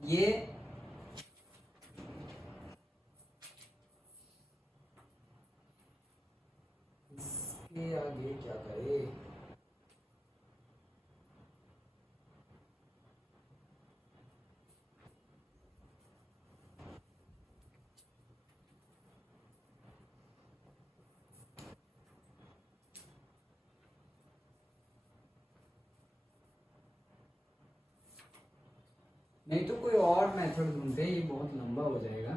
ये इसके आगे क्या करें, नहीं तो कोई और मेथड ढूंढते हैं, ये बहुत लंबा हो जाएगा।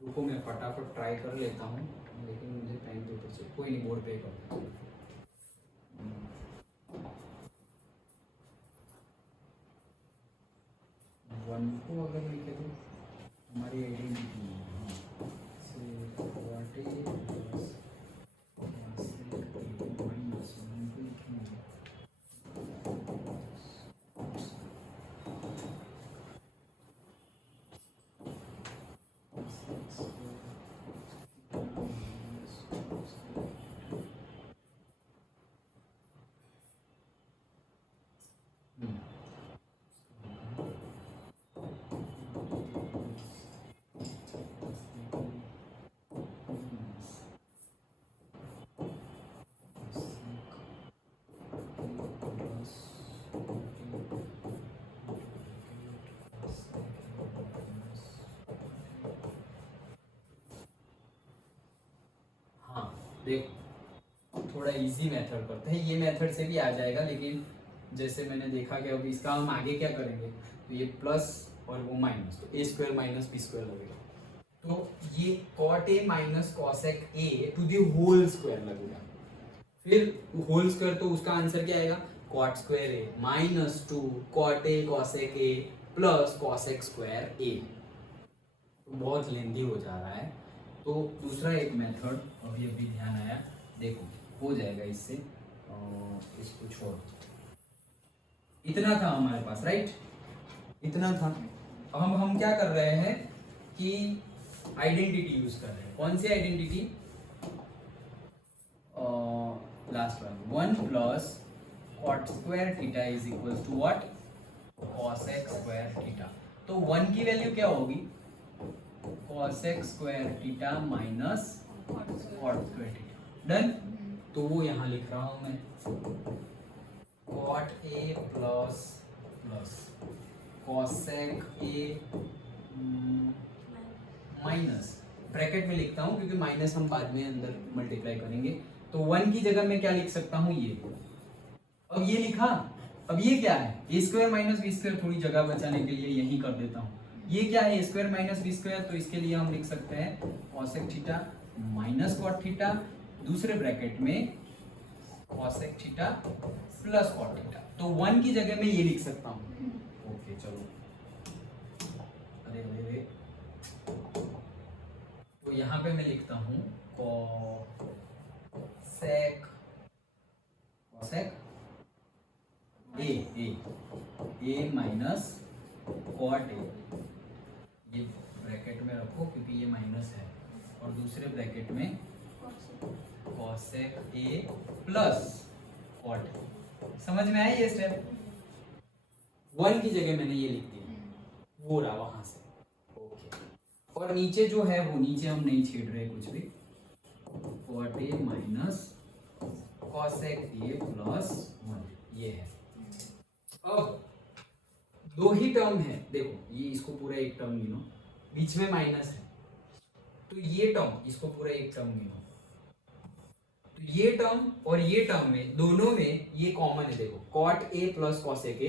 रुको मैं फटाफट ट्राई कर लेता हूँ, लेकिन मुझे पेन पेपर से कोई नहीं, बोर्ड पे कर 1 को अगर लिखे तो हमारी आइडेंटिटी देखो थोड़ा इजी मेथड करते हैं, ये मेथड से भी आ जाएगा, लेकिन जैसे मैंने देखा कि अब इसका हम आगे क्या करेंगे, तो ये प्लस और वो माइनस, तो a² - b² लगेगा, तो ये cot a minus cosec a to the whole square लगेगा। फिर होल स्क्वायर तो उसका आंसर क्या आएगा, cot square a minus 2 cot a cosec a plus cosec square a। तो बहुत लेंदी हो जा रहा है। तो दूसरा एक मेथड अभी अभी ध्यान आया, देखो हो जाएगा इससे। इसको छोड़, इतना था हमारे पास, राइट, इतना था। अब हम क्या कर रहे हैं कि आइडेंटिटी यूज कर रहे हैं। कौन सी identity, last one plus cot square theta is equal to what, cosec square theta. तो वन की वैल्यू क्या होगी, cosec square theta minus cot square theta. Done. तो वो यहाँ लिख रहा हूं मैं, cot a plus plus cosec a minus, bracket में लिखता हूं क्योंकि माइनस हम बाद में अंदर मल्टीप्लाई करेंगे। तो वन की जगह मैं क्या लिख सकता हूं, ये। अब ये लिखा, अब ये क्या है, a square minus b square, थोड़ी जगह बचाने के लिए यही कर देता हूं। ये क्या है, a square minus b square, तो इसके लिए हम लिख सकते हैं cosec theta minus cot theta, दूसरे ब्रैकेट में cosec theta plus cot theta. तो वन की जगह मैं ये लिख सकता हूं। ओके चलो, अरे अरे अरे, तो यहाँ पे मैं लिखता हूं cosec cosec a minus cot a, ये ब्रैकेट में रखो क्योंकि ये माइनस है, और दूसरे ब्रैकेट में कॉसेक ए प्लस कॉट। समझ में आया ये स्टेप, वन की जगह मैंने ये लिख दिया, वो रहा वहां से। ओके, और नीचे जो है वो नीचे हम नहीं छेड़ रहे कुछ भी, cot a minus cosec a plus 1 ये है। अब दो ही टर्म है, देखो ये, इसको पूरा एक टर्म गिनो, बीच में माइनस है, तो ये टर्म इसको पूरा एक टर्म गिनो, तो ये टर्म और ये टर्म में दोनों में ये कॉमन है। देखो cot a plus cosec a,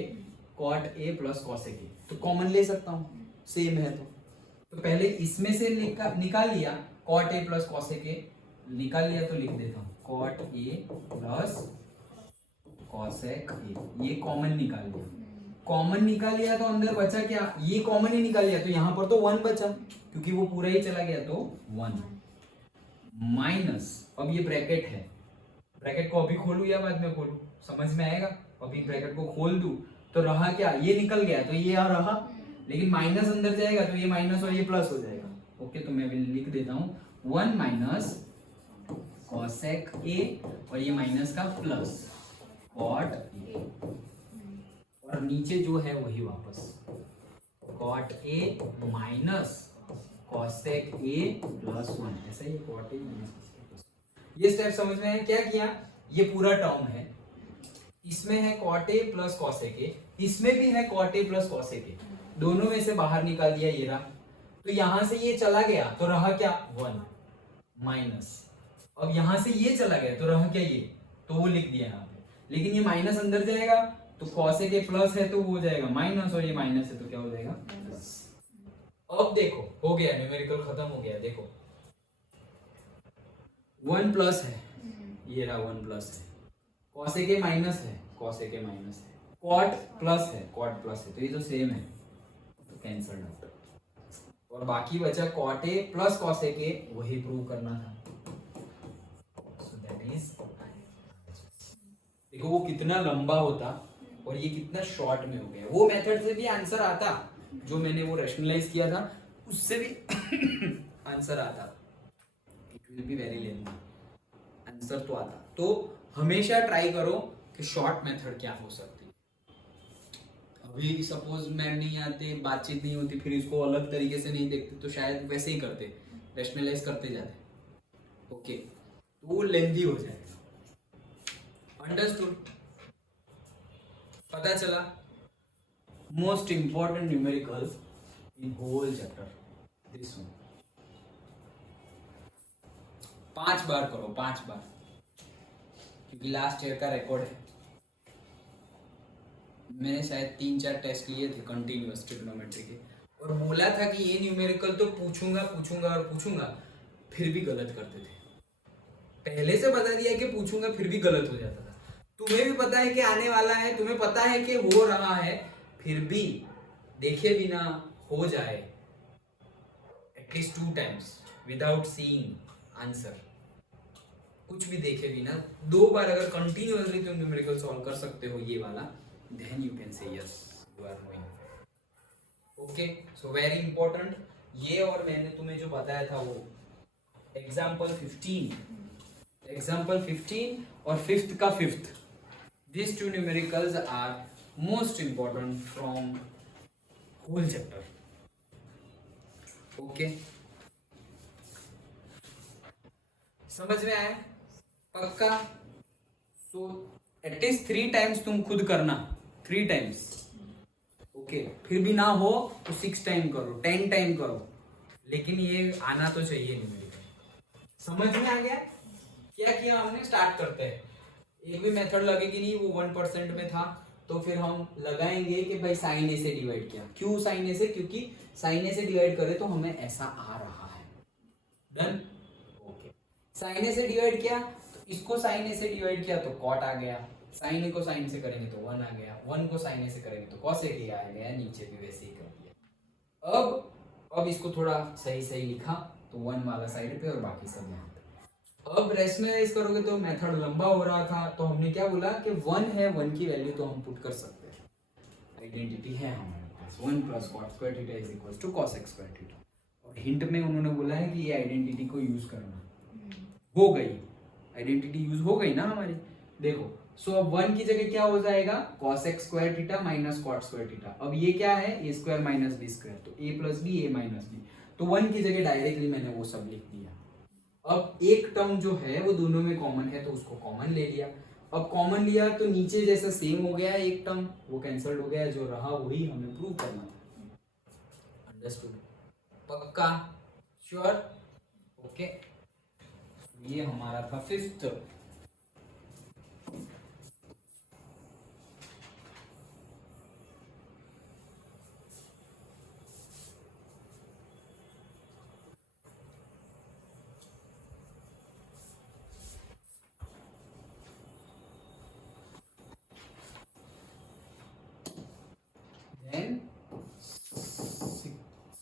cot a plus cosec a, तो कॉमन ले सकता हूं, सेम है। तो पहले इसमें से निकाल लिया, cot a plus cosec a निकाल लिया, तो लिख देता हूं cot a plus cosec a, ये कॉमन निकाल लिया। कॉमन निकाल लिया तो अंदर बचा क्या, ये कॉमन ही निकाल लिया, तो यहां पर तो 1 बचा क्योंकि वो पूरा ही चला गया, तो 1 माइनस, अब ये ब्रैकेट है, ब्रैकेट को अभी खोलूं या बाद में खोलूं, समझ में आएगा। अभी ब्रैकेट को खोल दूं तो रहा क्या, ये निकल गया तो ये यहाँ रहा, लेकिन माइनस अंदर जाएगा तो ये माइनस और ये प्लस हो जाएगा। ओके, तो मैं अभी लिख देता हूं 1 माइनस कॉसेक ए, और ये माइनस का प्लस कॉट ए, और नीचे जो है वही वापस cot a minus cosec a plus 1, ऐसा ही कॉट ए माइनस। ये स्टेप समझ में आया, क्या किया, ये पूरा टर्म है, इसमें है cot a plus cosec a, इसमें भी है cot a plus cosec a, दोनों में से बाहर निकाल दिया, ये रहा। तो यहां से ये चला गया तो रहा क्या, 1 माइनस, अब यहां से ये चला गया तो रहा क्या, ये, तो वो लिख दिया यहाँ पे। लेकिन ये माइनस अंदर जाएगा तो कॉसेक ए प्लस है तो वो हो जाएगा माइनस, और ये माइनस है तो क्या हो जाएगा प्लस। अब देखो हो गया, न्यूमेरिकल खत्म हो गया। देखो 1 प्लस है, ये रहा 1 प्लस है, कॉसेक ए माइनस है, कॉसेक ए माइनस है, कॉट प्लस है, कॉट प्लस है, तो ये तो सेम है, तो कैंसल आउट। और बाकी बचा cot a plus cosec a, वही प्रूव करना था। सो दैट इज, देखो वो कितना लंबा होता और ये कितना शॉर्ट में हो गया। वो मेथड से भी आंसर आता, जो मैंने वो रैशनलाइज किया था उससे भी आंसर आता, it will be very lengthy, answer तो आता। तो हमेशा ट्राई करो कि शॉर्ट मेथड क्या हो सकती है। अभी सपोज मैम नहीं आते, बातचीत नहीं होती, फिर इसको अलग तरीके से नहीं देखते, तो शायद वैसे ही करते, रैशनलाइज करते जाते। ओके, तो वो लेंथी हो जाएगा। अंडरस्टूड, पता चला। Most important numerical in whole chapter, this one. 5 बार करो, 5 बार, क्योंकि लास्ट ईयर का रिकॉर्ड है। मैंने शायद 3-4 टेस्ट लिए थे कंटिन्यूअस ट्रिग्नोमेट्री के, और बोला था कि ये न्यूमेरिकल तो पूछूंगा पूछूंगा और पूछूंगा, फिर भी गलत करते थे। पहले से बता दिया कि पूछूंगा फिर भी गलत हो जाता था। तुम्हें भी पता है कि आने वाला है, तुम्हें पता है कि हो रहा है, फिर भी देखे बिना हो जाए at least 2 times without seeing answer, कुछ भी देखे बिना 2 बार अगर कंटिन्यूअसली तुम न्यूमेरिकल सॉल्व कर सकते हो ये वाला, then you can say yes you are knowing. Okay, so very important ये। और मैंने तुम्हें जो बताया था वो एग्जाम्पल 15 और फिफ्थ का fifth, these 2 numericals are most important from whole chapter. Okay, समझ में आया? पक्का? सो एटलीस्ट 3 टाइम्स तुम खुद करना, 3 टाइम्स। ओके, फिर भी ना हो तो 6 टाइम करो, 10 टाइम करो, लेकिन ये आना तो चाहिए न्यूमेरिकल। समझ में आ गया? क्या किया हमने? स्टार्ट करते हैं। एक भी मेथड लगेगी नहीं, वो 1% में था, तो फिर हम लगाएंगे कि भाई साइन ए से डिवाइड किया। क्यों साइन ए से? क्योंकि साइन ए से डिवाइड करे तो हमें ऐसा आ रहा है। डन? ओके, साइन ए से डिवाइड किया तो इसको साइन ए से डिवाइड किया तो कॉट आ गया, साइन ए को साइन से करेंगे तो 1 आ गया, 1 को साइन ए से करेंगे तो कॉसेक ए आ गया, नीचे भी वैसे ही कर दिया। अब इसको थोड़ा सही सही लिखा तो 1 वाला साइड पे और बाकी सब यहाँ पे। अब रेशनलाइज करोगे तो मेथड लंबा हो रहा था, तो हमने क्या बोला कि 1 है, 1 की वैल्यू तो हम पुट कर सकते हैं, आइडेंटिटी है हमारे पास, 1 plus cot square theta is equal to cosec square theta. और हिंट में उन्होंने बोला है कि ये आइडेंटिटी को यूज करना। हो गई आइडेंटिटी, यूज हो गई ना हमारी। देखो, सो अब 1 की जगह क्या हो जाएगा? Cosec square theta minus cot square theta. अब ये क्या है? A square minus b square, तो a plus b, a minus b. तो 1 की जगह डायरेक्टली मैंने वो सब लिख दिया। अब एक टर्म जो है वो दोनों में कॉमन है, तो उसको कॉमन ले लिया। अब कॉमन लिया तो नीचे जैसा सेम हो गया, एक टर्म वो कैंसल्ड हो गया, जो रहा वही हमें प्रूव करना था। अंडरस्टूड? पक्का? श्योर? ओके, ये हमारा था फिफ्थ।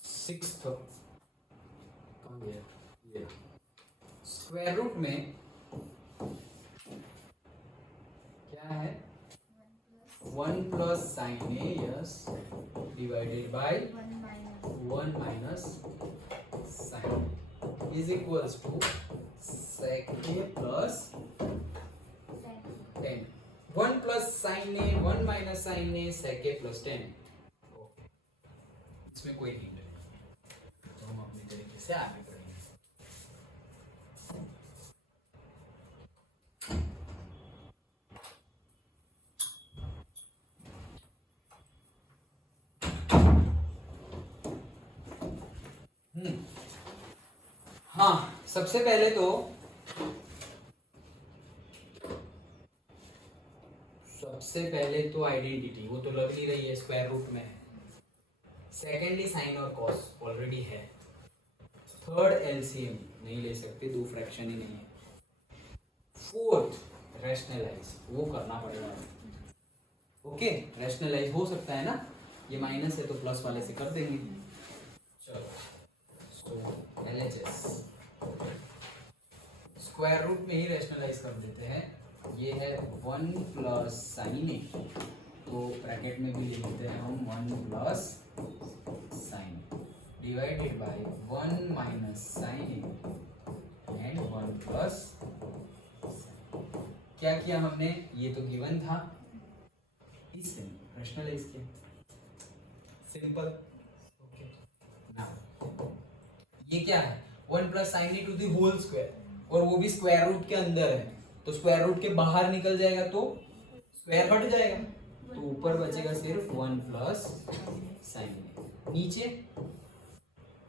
सिक्स्थ स्क्वायर रूट में क्या है? 1 plus sine a yes divided by 1 minus sine is equals to sec a plus 10। 1 plus sine a, 1 minus sine a, sec a plus 10। इसमें कोई हिंट नहीं, तो हम अपने तरीके से आगे बढ़ेंगे। हाँ, सबसे पहले तो आइडेंटिटी वो तो लग नहीं रही है, स्क्वायर रूट में है। सेकेंडली साइन और कॉस ऑलरेडी है। थर्ड एलसीएम नहीं ले सकते, 2 फ्रैक्शन ही नहीं है। फोर्थ रैशनलाइज, वो करना पड़ेगा। ओके, रैशनलाइज हो सकता है ना, ये माइनस है तो प्लस वाले से कर देंगे। चलो, सो एलएचएस स्क्वायर रूट में ही रैशनलाइज कर देते हैं। ये है 1 प्लस साइन ए, तो ब्रैकेट में भी लिख देते हैं हम 1 plus sine divided by 1 minus sine a and 1 plus. क्या किया हमने? ये तो गिवन था, इससे रैशनलाइज किया, सिंपल। ओके, नाउ ये क्या है? 1 plus sine a to the whole square, और वो भी स्क्वायर रूट के अंदर है, तो स्क्वायर रूट के बाहर निकल जाएगा तो स्क्वायर हट जाएगा, तो ऊपर बचेगा सिर्फ 1 प्लस साइन ए।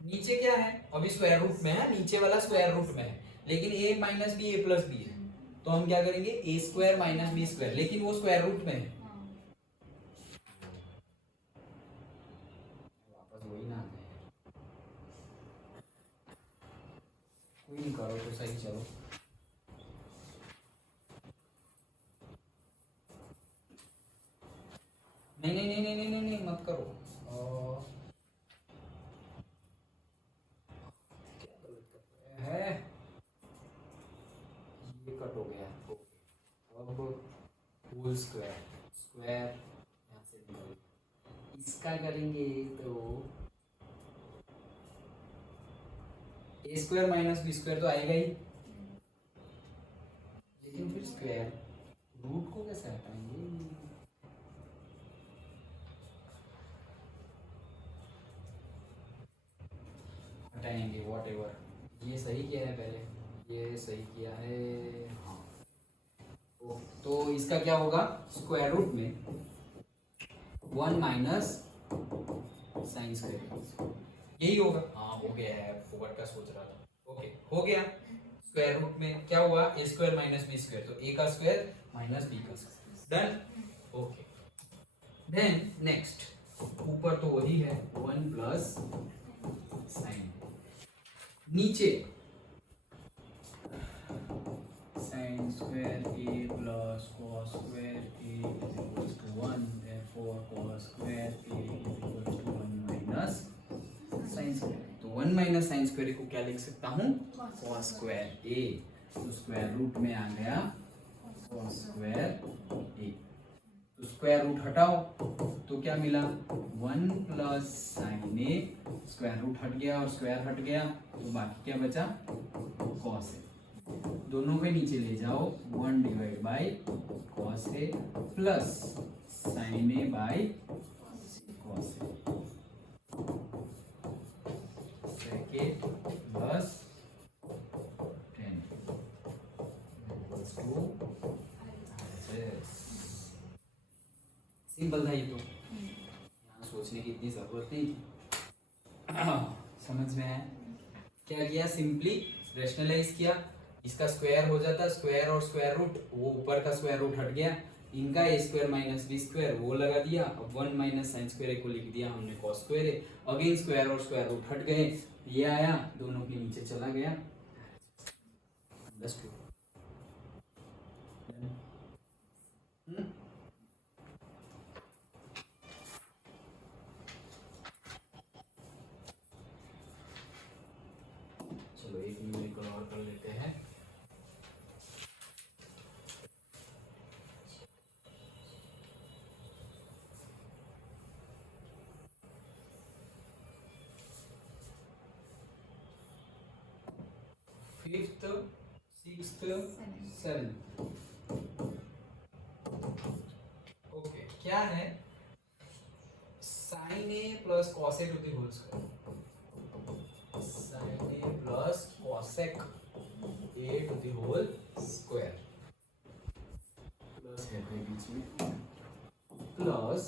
नीचे क्या है? अभी स्क्वायर रूट में है, नीचे वाला स्क्वायर रूट में है, लेकिन a minus b a plus b है, तो हम क्या करेंगे? A square minus b square, लेकिन वो स्क्वायर रूट में है, वापस वही ना। कोई नहीं करो तो सही, चलो। नहीं नहीं नहीं नहीं नहीं नहीं, नहीं मत करो। क्या गलत कर रहे हैं? ये कट हो गया। ओके, अब होल स्क्वायर, स्क्वायर यहाँ से निकल गया। इसका करेंगे तो ए स्क्वायर माइनस बी स्क्वायर तो आएगा ही, लेकिन फिर स्क्वायर रूट को कैसे हटाएंगे? हटाएंगे वॉट एवर। ये सही किया है पहले, ये सही किया है, हाँ। तो इसका क्या होगा? स्क्वायर रूट में 1 माइनस साइन स्क्वायर, यही होगा। हाँ हो गया है, फोकट का सोच रहा था। ओके हो गया। स्क्वायर रूट में क्या हुआ? A square minus b square, तो ए का स्क्वायर माइनस बी का square. Done. Okay, then next, ऊपर तो वही है 1 प्लस साइन, नीचे sine square A plus cos square A is equals to 1, therefore cos square A is equals to 1 minus sine square. तो 1 minus sine square को क्या लिख सकता हूँ? कॉस स्क्वायर ए। तो स्क्वायर रूट में आ गया कॉस स्क्वायर ए। तो स्क्वायर रूट हटाओ तो क्या मिला? 1 प्लस साइन ए, स्क्वायर रूट हट गया और स्क्वायर हट गया, तो बाकी क्या बचा? Cos A. दोनों के नीचे ले जाओ, 1 divide by cos A plus sine A by cos A, second plus 10 equals to simple था ये तो, यहाँ सोचने की इतनी जरूरत नहीं थी। समझ में आया? क्या किया? सिंपली रेशनलाइज किया, इसका स्क्वायर हो जाता, स्क्वायर और स्क्वायर रूट, वो ऊपर का स्क्वायर रूट हट गया, इनका ए स्क्वायर माइनस बी स्क्वायर वो लगा दिया, अब 1 माइनस साइन स्क्वायर को लिख दिया हमने कॉस स्क्वायर है, अगेन स्क्वायर और स्क्वायर रूट हट गए, ये आया, दोनों के नीचे चला गया। अंडरस्टूड? चलो एक न्यूमेरिकल और कर लेते हैं। Fifth, sixth, seventh. ओके, क्या है? Sine A plus cos A to the whole square, sine A plus cosec A to the whole square, plus है कोई बीच में, प्लस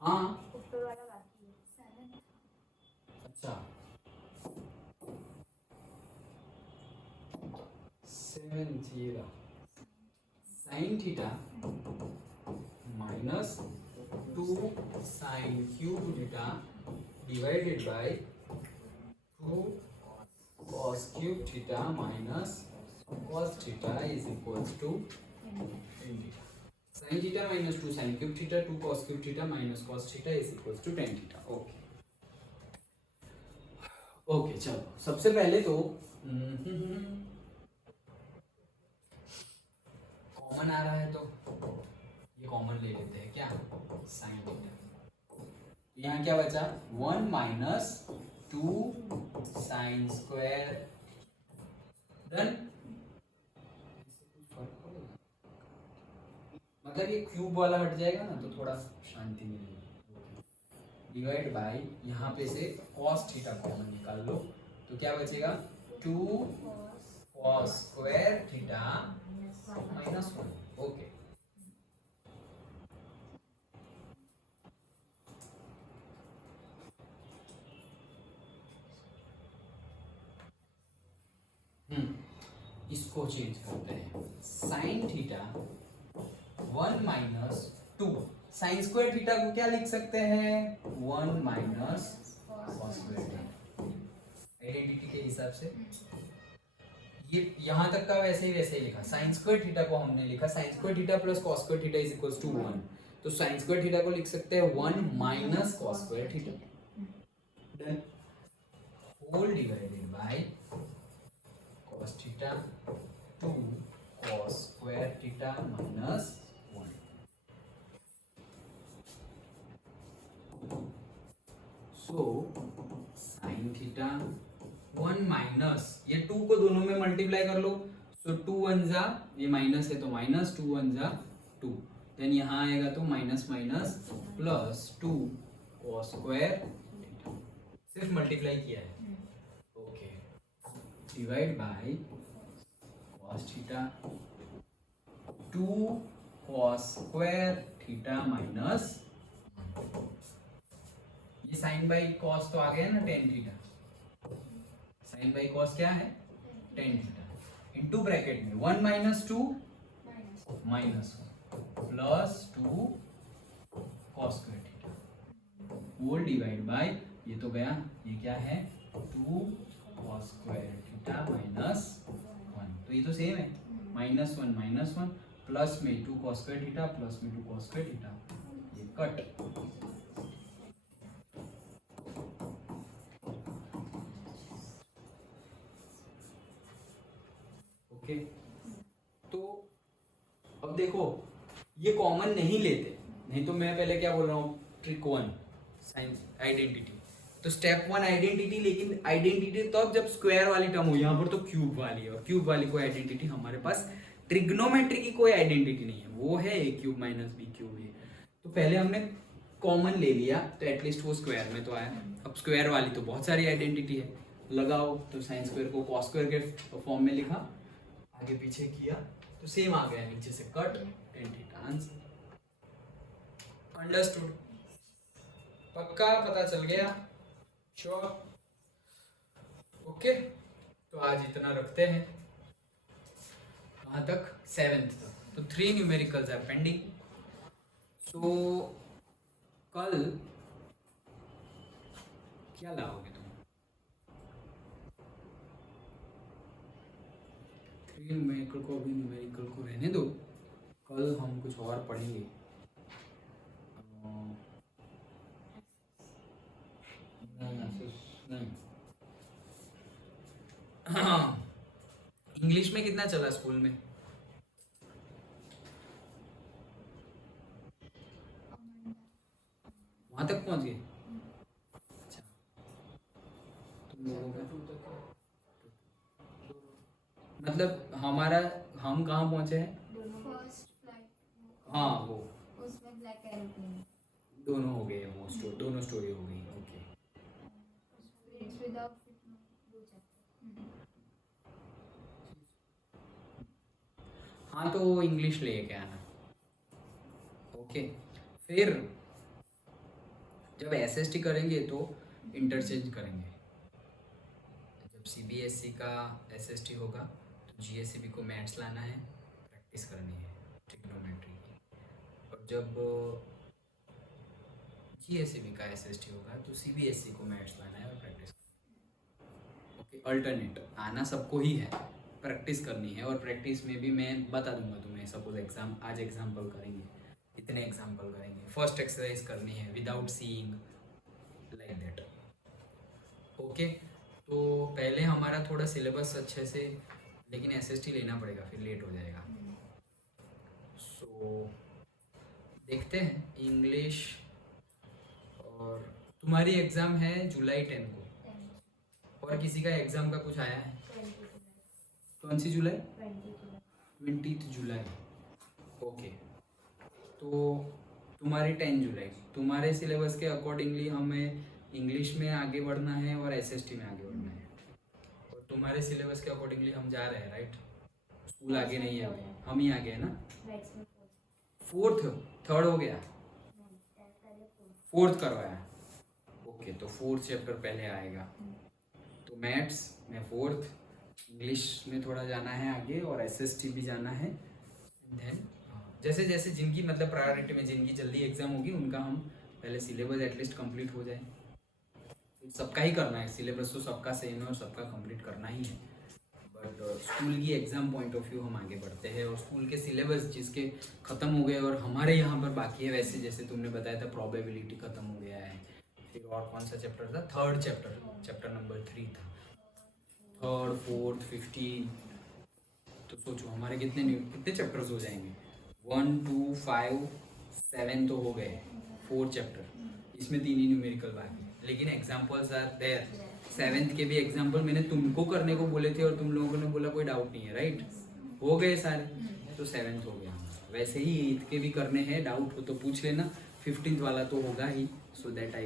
हाँ ऊपर वाला बाकी है 7। अच्छा 7 theta sine theta minus 2 sine cube theta divided by 2 cos cube theta minus cos theta is equals to tan theta. Sine theta minus 2 sine cube theta 2 cos cube theta minus cos theta is equals to tan theta. Okay okay, चलो सबसे पहले तो common आ रहा है तो ये common ले लेते हैं क्या? साइन थीटा, यहाँ क्या बचा? 1 माइनस 2 साइन स्क्वायर। डन। मतलब ये क्यूब वाला हट जाएगा ना तो थोड़ा शांति मिलेगी। डिवाइड बाय यहाँ पे से cos थीटा कॉमन निकाल लो तो क्या बचेगा? 2 cos square theta minus 1। Okay, इसको चेंज करते हैं। Sine theta 1 minus 2 sign square theta को क्या लिख सकते हैं? 1 minus cos square theta. Identity के हिसाब से ये यहाँ तक का वैसे ही लिखा। साइन स्क्वायर थीटा को हमने लिखा sine square theta plus cos square theta is equals to 1, तो साइन स्क्वायर थीटा को लिख सकते हैं 1 minus cos square theta, done, whole divided by cos theta 2 cos square theta minus 1। So sine theta 1 minus ये 2 को दोनों में multiply कर लो, सो 2 1 जा, ये माइनस है तो माइनस 2 1 जा 2, देन यहाँ आएगा तो minus minus plus 2 cos square theta, सिर्फ मल्टीप्लाई किया है, okay, divide by cos theta 2 cos square theta minus, ये साइन बाई कॉस तो आ गया ना tan theta, sine by cos क्या है टेन थीटा, इनटू ब्रैकेट में 1 minus 2 minus 1 plus 2 cos square theta whole divide by, ये तो गया, ये क्या है 2 cos स्क्वायर थीटा माइनस 1, तो ये तो सेम है, माइनस 1 प्लस में 2 cos स्क्वायर थीटा प्लस में 2 cos स्क्वायर थीटा, ये कट, ओके, तो अब देखो ये कॉमन नहीं लेते, नहीं तो मैं पहले क्या बोल रहा हूँ ट्रिक 1 साइन आइडेंटिटी, तो स्टेप 1 आइडेंटिटी, लेकिन आइडेंटिटी तो अब जब स्क्वायर वाली टर्म हो, यहाँ पर तो क्यूब वाली है, और क्यूब वाली कोई आइडेंटिटी हमारे पास ट्रिग्नोमेट्री की कोई आइडेंटिटी नहीं है, वो है a cube minus B cube है, तो पहले हमने कॉमन ले लिया तो एटलीस्ट वो स्क्वायर में तो आया, अब स्क्वायर वाली तो बहुत सारी आइडेंटिटी है, लगाओ, तो साइन स्क्वायर को कॉस स्क्वायर के फॉर्म में लिखा, आगे पीछे किया तो सेम आ गया, नीचे से cut tan theta, answer, understood, पक्का पता चल गया, श्योर, ओके, तो आज इतना रखते हैं, वहां तक 7th तक, तो 3 न्यूमेरिकल्स आर पेंडिंग, सो कल क्या लाओगे तुम? 3 न्यूमेरिकल को, अभी न्यूमेरिकल को रहने दो, कल हम कुछ और पढ़ेंगे, इंग्लिश में कितना चला स्कूल में? वहां तक पहुंच गए? अच्छा, तुम लोगों का मतलब हमारा, हम कहाँ पहुंचे हैं? फर्स्ट फ्लाइट, हाँ वो उसमें ब्लैक एरोप्लेन, दोनों हो गए, वो दोनों स्टोरी हो गई, ओके, विदाउट हाँ तो इंग्लिश लेके आना, ओके, फिर जब एसएसटी करेंगे तो इंटरचेंज करेंगे, जब सीबीएसई का एसएसटी होगा तो जीएससीबी को मैथ्स लाना है, प्रैक्टिस करनी है ट्रिग्नोमेट्री की, और जब जीएससीबी का एसएसटी होगा तो सीबीएसई को मैथ्स लाना है और प्रैक्टिस, ओके, अल्टरनेट आना सबको ही है, प्रैक्टिस करनी है, और प्रैक्टिस में भी मैं बता दूंगा तुम्हें, सपोज एग्जाम, आज एग्जाम्पल करेंगे, इतने एग्जाम्पल करेंगे, फर्स्ट एक्सरसाइज करनी है without seeing, like that, okay, तो पहले हमारा थोड़ा सिलेबस अच्छे से, लेकिन एसएसटी लेना पड़ेगा, फिर लेट हो जाएगा, सो देखते हैं इंग्लिश, और तुम्हारी एग्ज़ाम है जुलाई 10 को, और किसी का एग्ज़ाम का कुछ आया है? कौन सी जुलाई? 20 जुलाई, ओके, तो तुम्हारी 10 जुलाई, तुम्हारे सिलेबस के अकॉर्डिंगली हमें इंग्लिश में आगे बढ़ना है और एसएसटी में आगे बढ़ना है, और तुम्हारे सिलेबस के अकॉर्डिंगली हम जा रहे हैं, राइट, स्कूल आगे नहीं है, हम ही आगे है ना, 4th 3rd हो गया, 4th करवाया, ओके, तो 4th चैप्टर पहले आएगा, तो मैथ्स में 4th, इंग्लिश में थोड़ा जाना है आगे, और एसएसटी भी जाना है, देन जैसे जैसे जिनकी मतलब प्रायोरिटी में जिनकी जल्दी एग्जाम होगी उनका हम पहले सिलेबस एटलीस्ट कंप्लीट हो जाए, फिर सबका ही करना है, सिलेबस तो सबका सेम है और सबका कंप्लीट करना ही है। बट स्कूल की एग्जाम पॉइंट ऑफ व्यू हम आगे बढ़ते हैं, और स्कूल के सिलेबस जिसके ख़त्म हो गए और हमारे यहाँ पर बाकी है, वैसे जैसे तुमने बताया था प्रोबेबिलिटी ख़त्म हो गया है, फिर और कौन सा चैप्टर था, थर्ड चैप्टर, चैप्टर नंबर 3 था, थर्ड, फोर्थ, 15, तो सोचो हमारे कितने चैप्टर्स हो जाएंगे, 1, 2, 5, 7 तो हो गए, 4 चैप्टर, इसमें 3 ही न्यूमेरिकल बाकी है, लेकिन एग्जाम्पल्स आर देयर। 7th के भी एग्जाम्पल मैंने तुमको करने को बोले थे और तुम लोगों ने बोला कोई डाउट नहीं है, राइट, हो गए सारे, तो 7th हो गया हमारा। वैसे ही 8th के भी करने हैं, डाउट हो तो पूछ लेना, 15th वाला तो होगा ही, so that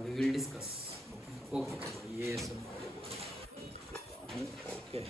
we will discuss. Okay, ये सब ओके।